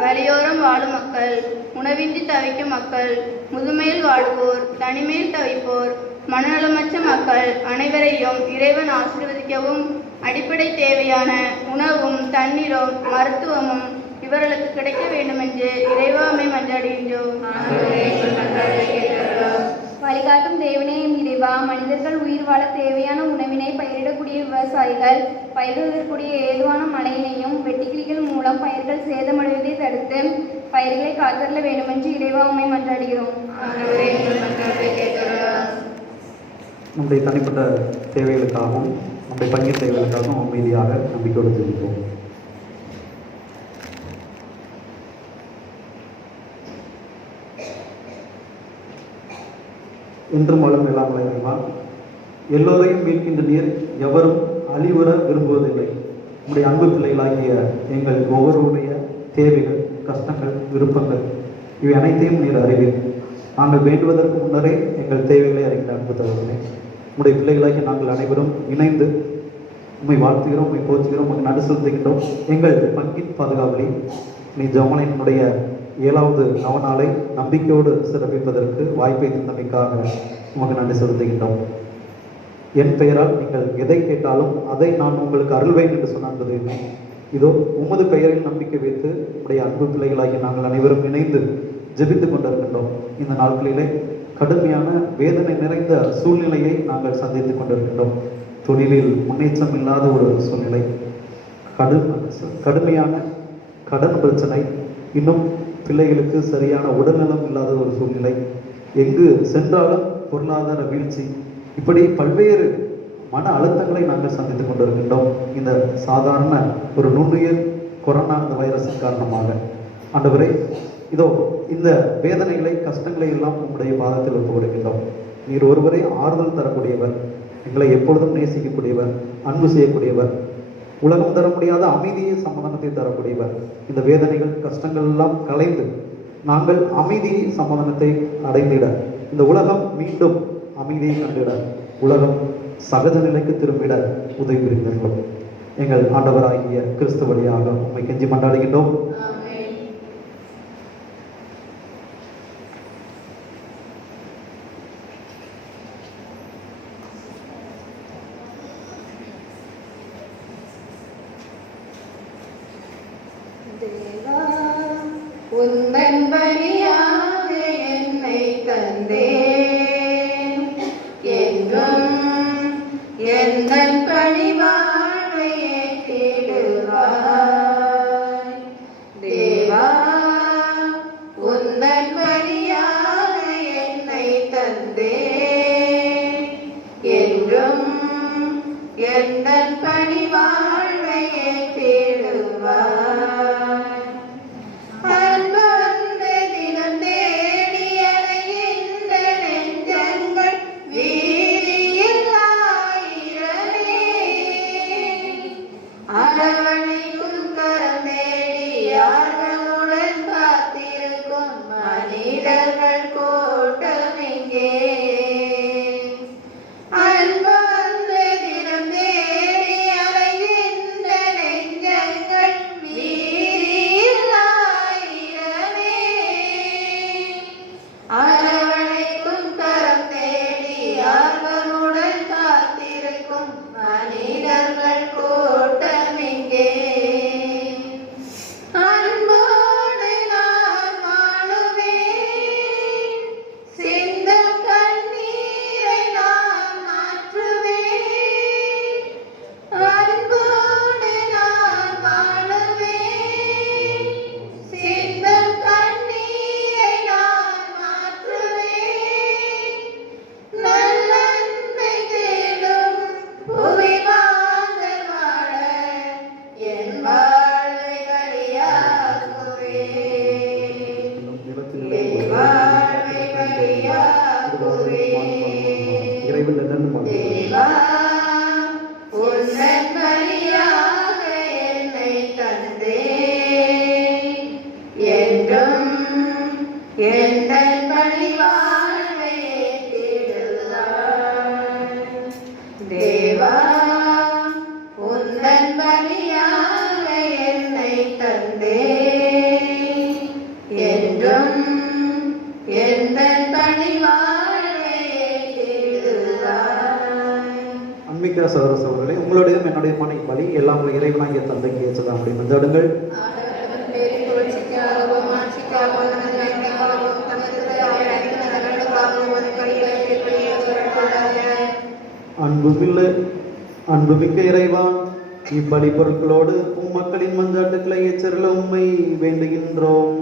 வழியோரம் வாழும் மக்கள், உணவின்றி தவிக்கும் மக்கள், முதுமையில் வாடுவோர், தனிமையில் தவிப்போர், மனநலமற்ற மக்கள் அனைவரையும் இறைவன் ஆசீர்வதிக்கவும் அடிப்படை தேவையான உணவும் தண்ணீரும் மருத்துவமும் இவர்களுக்கு கிடைக்க வேண்டுமென்று இறைவாமை மன்றாடுகின்றோம். ஆண்டவரே எங்கள் மன்றாட்டை கேட்டருளும். வழிகாட்டும் தேவனே எம் இறைவா, மனிதர்கள் உயிர் வாழ தேவையான உணவினை பயிரிடக்கூடிய விவசாயிகள் பயிரிடக்கூடிய ஏதுவான மழையினையும் வெட்டுக்கிளிகள் மூலம் பயிர்கள் சேதமடைவதை தடுத்து பயிர்களை காத்தருள வேண்டுமென்று இறைவா உம்மை மன்றாடுகிறோம். ஆண்டவரே எங்கள் மன்றாட்டை கேட்டருளும். நம்முடைய தனிப்பட்ட தேவைகளுக்காகவும் நம்முடைய பங்கின் தேவைகளுக்காகவும் அமைதியாக நம்பிக்கையோடு தெரிவிப்போம். என்றும் வளம் எல்லாம் இறைவா, எல்லோரையும் மீட்கின்ற நீர் எவரும் அழிவுற விரும்புவதில்லை. நம்முடைய அன்பு பிள்ளைகளாகிய எங்கள் ஒவ்வொருடைய தேவைகள், கஷ்டங்கள், விருப்பங்கள் இவை அனைத்தையும் நீர் அறிவீர். நாங்கள் வேண்டுவதற்கு முன்னரே எங்கள் தேவைகளை அறிகிற அன்பு தருவதில்லை. நம்முடைய பிள்ளைகளாகிய நாங்கள் அனைவரும் இணைந்து உம்மை வாழ்த்துகிறோம், உம்மை போற்றுகிறோம், உமக்கு நடு செலுத்துகின்றோம். எங்கள் பங்கின் பாதுகாவலி நீ ஜெபமலையினுடைய 7வது நவநாளை நம்பிக்கையோடு சிறப்பிப்பதற்கு வாய்ப்பை தந்தமைக்காக உமக்கு நன்றி செலுத்துகின்றோம். என் பெயரால் நீங்கள் எதை கேட்டாலும் அதை நான் உங்களுக்கு அருள்வேன் என்று சொன்னது என்ன? இதோ உமது பெயரில் நம்பிக்கை வைத்து உடைய அன்பு பிள்ளைகளாகிய நாங்கள் அனைவரும் இணைந்து ஜெபித்துக் கொண்டிருக்கின்றோம். இந்த நாட்களிலே கடுமையான வேதனை நிறைந்த சூழ்நிலையை நாங்கள் சந்தித்துக் கொண்டிருக்கின்றோம். தொழிலில் முன்னேற்றம் இல்லாத ஒரு சூழ்நிலை, கடுமையான கடன் பிரச்சனை, இன்னும் பிள்ளைகளுக்கு சரியான உடல்நலம் இல்லாத ஒரு சூழ்நிலை, எங்கு சென்றாலும் பொருளாதார வீழ்ச்சி, இப்படி பல்வேறு மன அழுத்தங்களை நாங்கள் சந்தித்துக் கொண்டிருக்கின்றோம். இந்த சாதாரண ஒரு நுண்ணுயிர் கொரோனா வைரஸின் காரணமாக ஆண்டவரே, இதோ இந்த வேதனைகளை, கஷ்டங்களை எல்லாம் உங்களுடைய பாதத்தில் ஒப்பு கொடுக்கின்றோம். நீர் ஒருவரே ஆறுதல் தரக்கூடியவர், எங்களை எப்பொழுதும் நேசிக்கக்கூடியவர், அன்பு செய்யக்கூடியவர், உலகம் தர முடியாத அமைதியை, சமாதானத்தை தரக்கூடியவர். இந்த வேதனைகள், கஷ்டங்கள் எல்லாம் கலைந்து நாங்கள் அமைதியை, சமாதானத்தை அடைந்திட, இந்த உலகம் மீண்டும் அமைதியை கண்டிட, உலகம் சகஜ நிலைக்கு திரும்பிட உதவி புரிந்தீர்கள். எங்கள் ஆண்டவராகிய கிறிஸ்து வழியாக உம்மை கெஞ்சி மன்றாடுகின்றோம். உந்தன் பலியாக என்னை தந்தேன், என்றும் எந்தன் பணிவாழ்வை ஏற்றிடுவாய். தேவா, உந்தன் பலியாக என்னை தந்தேன், என்றும் எந்தன் பணிவாழ்வை ஏற்றிடுவாய். அன்பு தினம் அரவணைக்கும் கரம் தேடி ஆர்வமுடன் காத்திருக்கும் மனிதர்கள் கூட்டம் இங்கே. அன்பார்ந்த தினம் தேடி அலைகின்ற நெஞ்சங்கள் வீதியில் ஆயிரமே. அரவணைக்கும் கரம் தேடி ஆர்வமுடன் காத்திருக்கும் மனிதர்கள் கூட்டம் இங்கே. அன்போடு நான் வாழுவேன், சிந்தும் கண்ணீரை நான் மாற்றுவேன். அன்போடு நான் வாழுவேன், சிந்தும் கண்ணீரை நான் மாற்றுவேன். நல்லன்பை தேடும் புவி வாழ்ந்தல் வாழ என் வாழ்வை பலியாக்குவேன். என் வாழ்வை பலியாக்குவேன். தேவா, உந்தன் பலியாக என்னை தந்தேன். என்றும் எந்தன் பலி வாழ்வை ஏற்றிடுவாய். தேவா, உந்தன் பலியாக என்னை தந்தேன். என்றும் எந்தன் பலி வாழ்வை ஏற்றிடுவாய். அன்பிக்க சகோதர சகோதரர்களே, உங்களுடையதும் என்னுடையமான பலி எல்லாம் இறைவனாகிய தந்தைக்கு ஏற்றதா அப்படி மன்றாடுங்கள். ஆண்டவரின் பேரில் புகழ்ச்சிக்காகவும் ஆட்சிக்காகவும் நன்மைக்காகவும் தமது அனைத்து நலன்களுக்காகவும் ஒரு கலிகளை ஏற்படுத்தியுள்ளார். அன்புமிக்க இறைவா, இப்பலி பொருட்களோடு உம் மக்களின் மன்றாட்டுக்களை ஏற்றருள உம்மை வேண்டுகின்றோம்.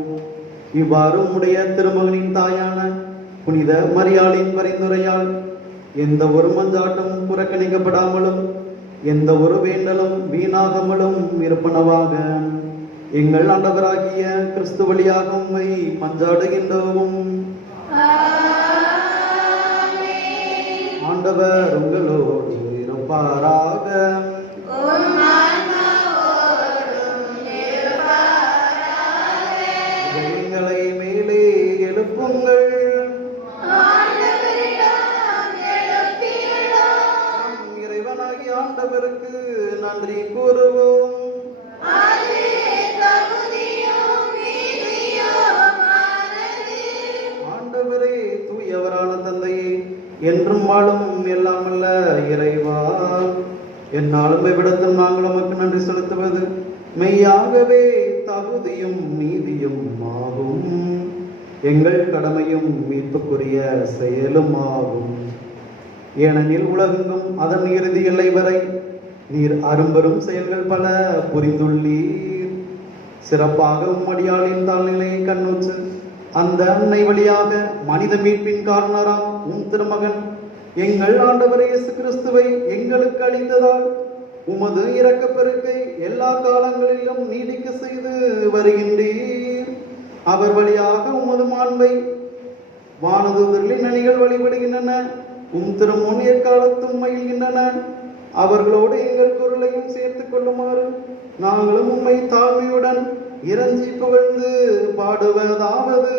இவ்வாறு உம்முடைய திருமகனின் தாயான புனித மரியாளின் பரிந்துரையால் எந்த ஒரு மன்றாட்டும் புறக்கணிக்கப்படாமலும் எந்த ஒரு வேண்டலும் வீணாகாமலும் இருப்பனவாக எங்கள் ஆண்டவராகிய கிறிஸ்து வழியாக உம்மை மன்றாடுகின்றோம். ஆண்டவர் உங்களோடு இருப்பாராக. இதயங்களை மேலே எழுப்புங்கள். நம் இறைவனாகிய ஆண்டவருக்கு நன்றி கூறுவோம். ஆண்டவரே, தூயவரான தந்தையே, என்றும் வாழும் எல்லாமல்ல இறைவா, என்னாலும் இவ்விடத்தில் நாங்கள் உமக்கு நன்றி செலுத்துவது மெய்யாகவே தகுதியும் நீதியும் ஆகும். எங்கள் கடமையும் மீட்புக்குரிய செயலும் ஆகும். ஏனெனில் உலகெங்கும் அதன் இறுதி எல்லை வரை நீர் அரும்பெரும் செயல்கள் பல புரிந்துள்ளீர். சிறப்பாக உம்மடியாளின் தாழ்நிலையை கண்ணுற்று அந்த அன்னை வழியாக மனித மீட்பின் காரணராம் உம் திருமகன் எங்கள் ஆண்டவர் இயேசு கிறிஸ்துவை எங்களுக்கு அளித்ததால் உமது இரக்கப் பெருக்கை எல்லா காலங்களிலும் நீடிக்க செய்து வருகின்றீர். அவர் வழியாக உமது மாண்பை வானதூதர்களின் அணிகள் வழிபடுகின்றன. உம் திருமுன் எக்காலத்தும் மகிழ்கின்றன. அவர்களோடு எங்கள் குரலையும் சேர்த்துக் கொள்ளுமாறு நாங்களும் உம்மை தாழ்மையுடன் இறைஞ்சி புகழ்ந்து பாடுவதாவது.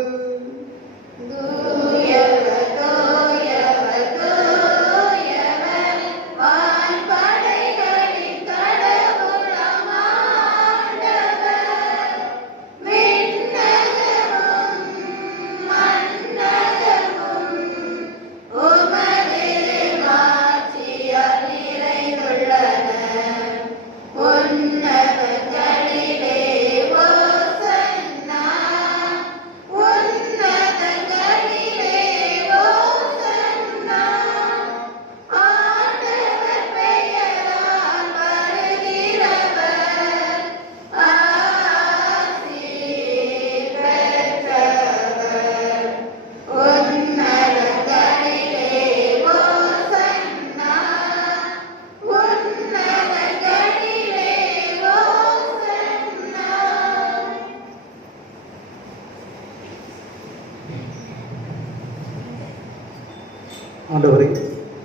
ஆண்டவரே,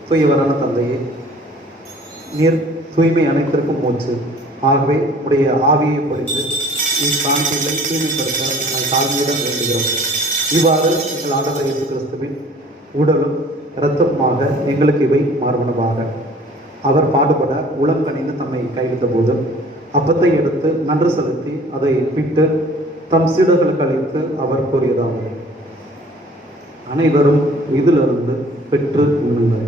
தூயவரான தந்தையே, நீர் தூய்மை அனைத்திற்கும் மூச்சு. ஆகவே உடைய ஆவியை பொழிந்து இக்காணிக்கைகளை தூய்மைப்படுத்த நாங்கள் தாழ்மையுடன் வேண்டுகிறோம். இவ்வாறு எங்கள் ஆண்டவர் இயேசு கிறிஸ்துவின் உடலும் இரத்தமாக எங்களுக்கு இவை மாறுவனவாக. அவர் பாடுபட உளம் கனிந்து தம்மை கைவிட்ட போது அப்பத்தை எடுத்து நன்று செலுத்தி அதை பிட்டு தம் சீடர்களுக்கு அளித்து அவர் கூறியதாவது, அனைவரும் இதிலிருந்து பெற்று உண்ணுங்கள்.